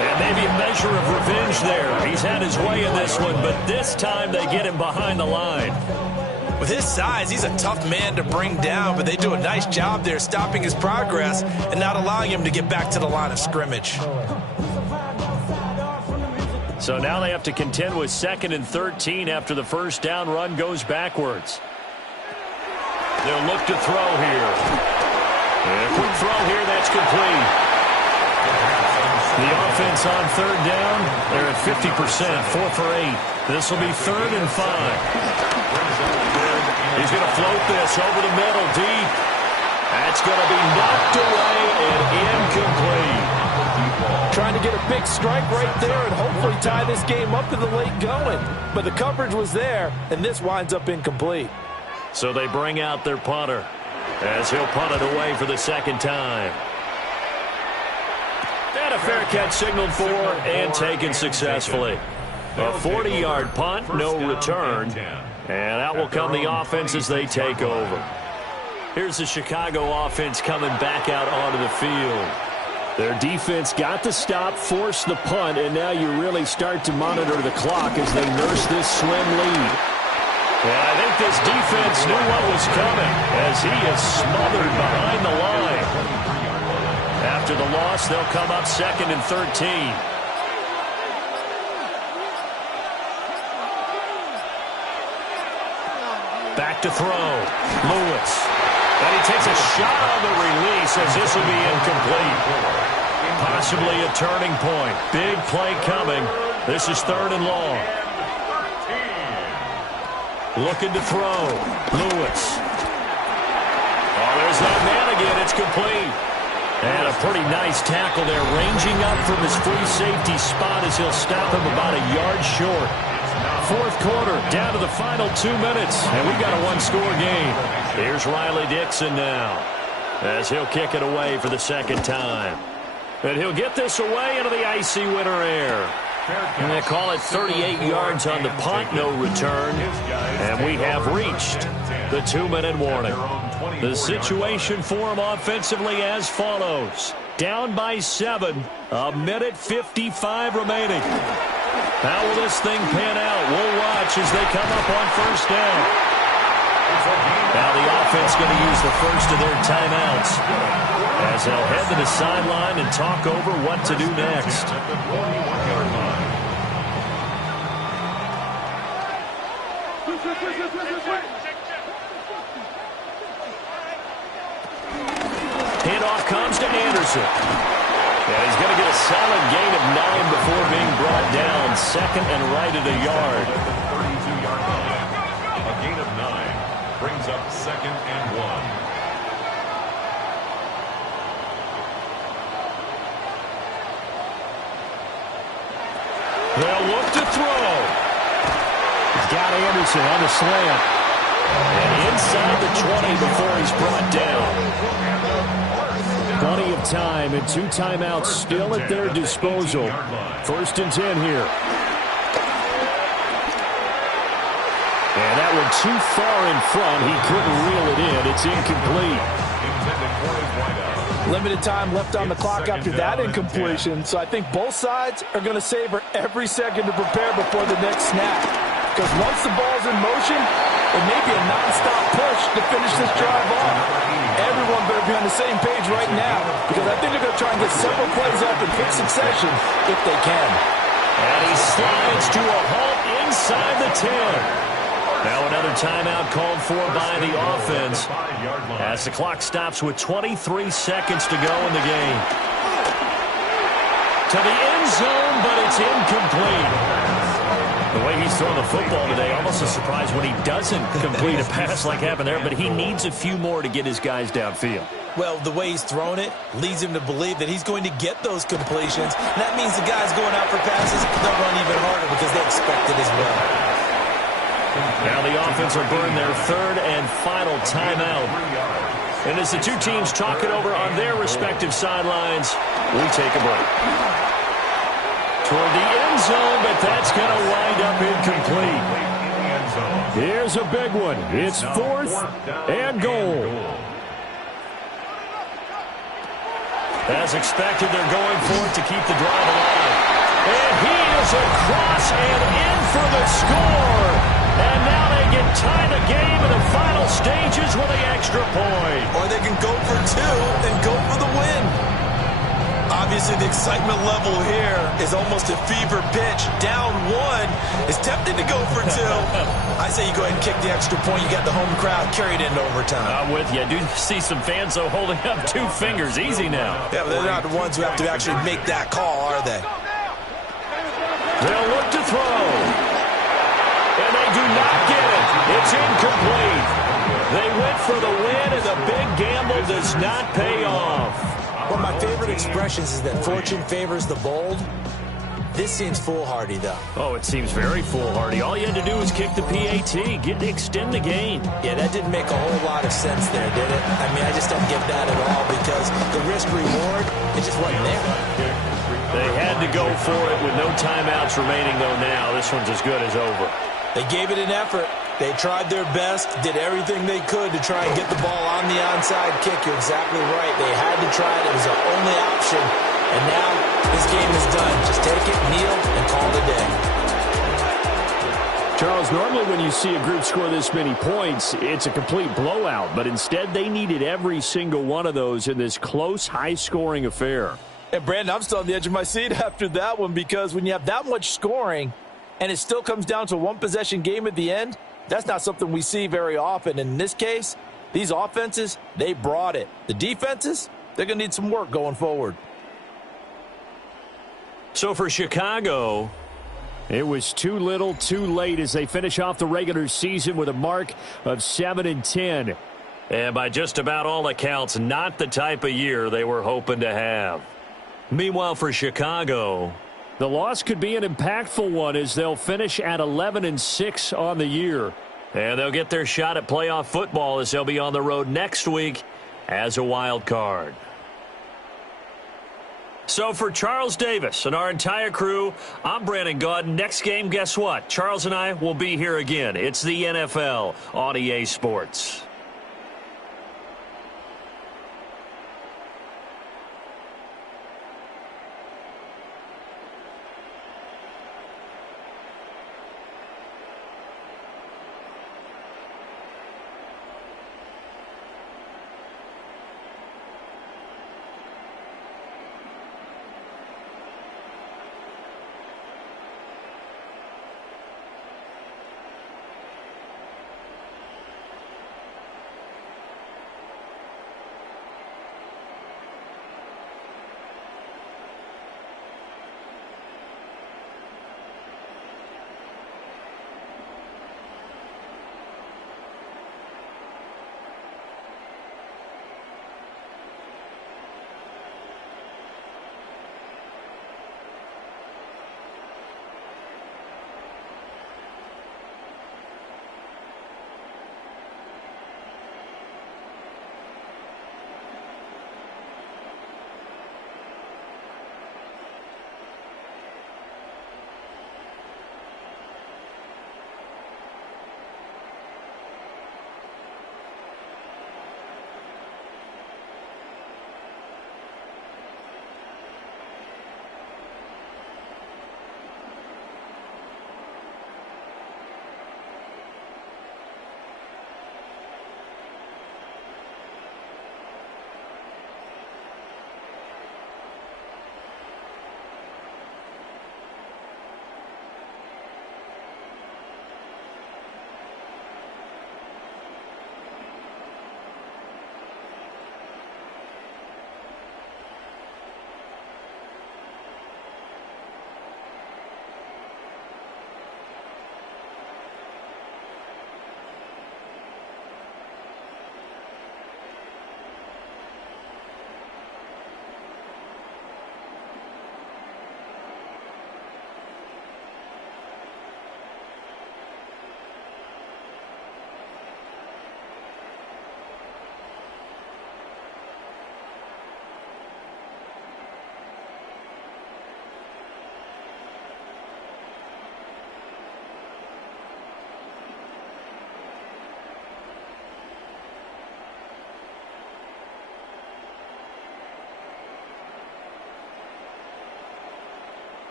And maybe a measure of revenge there. He's had his way in this one, but this time they get him behind the line. With his size, he's a tough man to bring down, but they do a nice job there stopping his progress and not allowing him to get back to the line of scrimmage. So now they have to contend with 2nd and 13 after the first down run goes backwards. They'll look to throw here. And a quick throw here, that's complete. The offense on 3rd down, they're at 50%, 4 for 8. This will be 3rd and 5. He's going to float this over the middle, deep. That's going to be knocked away and incomplete. Trying to get a big strike right there and hopefully tie this game up in the late going. But the coverage was there, and this winds up incomplete. So they bring out their punter as he'll punt it away for the 2nd time. And a fair catch signaled for and taken successfully. A 40-yard punt, no return. And out will come the offense as they take over. Here's the Chicago offense coming back out onto the field. Their defense got the stop, forced the punt, and now you really start to monitor the clock as they nurse this slim lead. And I think this defense knew what was coming as he is smothered behind the line. After the loss, they'll come up 2nd and 13. Back to throw. Lewis. And he takes a shot on the release as this will be incomplete. Possibly a turning point. Big play coming. This is 3rd and long. Looking to throw. Lewis. Oh, there's that man again. It's complete. And a pretty nice tackle there, ranging up from his free safety spot as he'll stop him about a yard short. 4th quarter, down to the final 2 minutes, and we got a one-score game. Here's Riley Dixon now as he'll kick it away for the 2nd time. And he'll get this away into the icy winter air. And they call it 38 yards on the punt, no return. And we have reached the 2-minute warning. The situation for them offensively as follows. Down by 7, a minute 55 remaining. How will this thing pan out? We'll watch as they come up on 1st down. Now the offense going to use the first of their timeouts as they'll head to the sideline and talk over what to do next. Handoff comes to Anderson. And he's going to get a solid gain of 9 before being brought down. 2nd and right at a yard. 32-yard line. A gain of 9 brings up 2nd and 1. They'll look to throw. He's got Anderson on the slant. And inside the 20 before he's brought down. Plenty of time and 2 timeouts still at their disposal. 1st and 10 here. And that one too far in front. He couldn't reel it in. It's incomplete. Limited time left on the clock after that incompletion, so I think both sides are going to savor every second to prepare before the next snap. Because once the ball's in motion, it may be a non-stop push to finish this drive off. Everyone better be on the same page right now, because I think they're going to try and get several plays up in quick succession if they can. And he slides to a halt inside the 10. Now another timeout called for by the offense as the clock stops with 23 seconds to go in the game. To the end zone, but it's incomplete. The way he's throwing the football today, almost a surprise when he doesn't complete a pass like happened there, but he needs a few more to get his guys downfield. Well, the way he's thrown it leads him to believe that he's going to get those completions. And that means the guys going out for passes, they'll run even harder because they expect it as well. Now the offense will burn their third and final timeout. And as the two teams talk it over on their respective sidelines, we take a break. Toward the end zone, but that's going to wind up incomplete. Here's a big one. It's 4th and goal. As expected, they're going for it to keep the drive alive. And he is across and in for the score. And now they can tie the game in the final stages with the extra point. Or they can go for 2 and go for the win. Obviously, the excitement level here is almost a fever pitch. Down 1 is tempted to go for 2. I say you go ahead and kick the extra point. You got the home crowd carried into overtime. I'm with you. I do see some fans, though, holding up 2 fingers. Easy now. Yeah, but they're not the ones who have to actually make that call, are they? They'll look to throw. And they do not get it. It's incomplete. They went for the win, and the big gamble does not pay off. One of my favorite expressions is that fortune favors the bold. This seems foolhardy, though. Oh, it seems very foolhardy. All you had to do was kick the PAT, extend the game. Yeah, that didn't make a whole lot of sense there, did it? I mean, I just don't get that at all because the risk-reward, it just wasn't there. They had to go for it with no timeouts remaining, though, now. This one's as good as over. They gave it an effort. They tried their best, did everything they could to try and get the ball on the onside kick. You're exactly right. They had to try it. It was their only option. And now this game is done. Just take it, kneel, and call it a day. Charles, normally when you see a group score this many points, it's a complete blowout. But instead, they needed every single one of those in this close, high-scoring affair. And, Brandon, I'm still on the edge of my seat after that one because when you have that much scoring and it still comes down to a one-possession game at the end, that's not something we see very often. And in this case, these offenses, they brought it. The defenses, they're going to need some work going forward. So for Chicago, it was too little, too late as they finish off the regular season with a mark of 7-10. And by just about all accounts, not the type of year they were hoping to have. Meanwhile, for Chicago, the loss could be an impactful one as they'll finish at 11-6 on the year. And they'll get their shot at playoff football as they'll be on the road next week as a wild card. So for Charles Davis and our entire crew, I'm Brandon Gaudin. Next game, guess what? Charles and I will be here again. It's the NFL on EA Sports.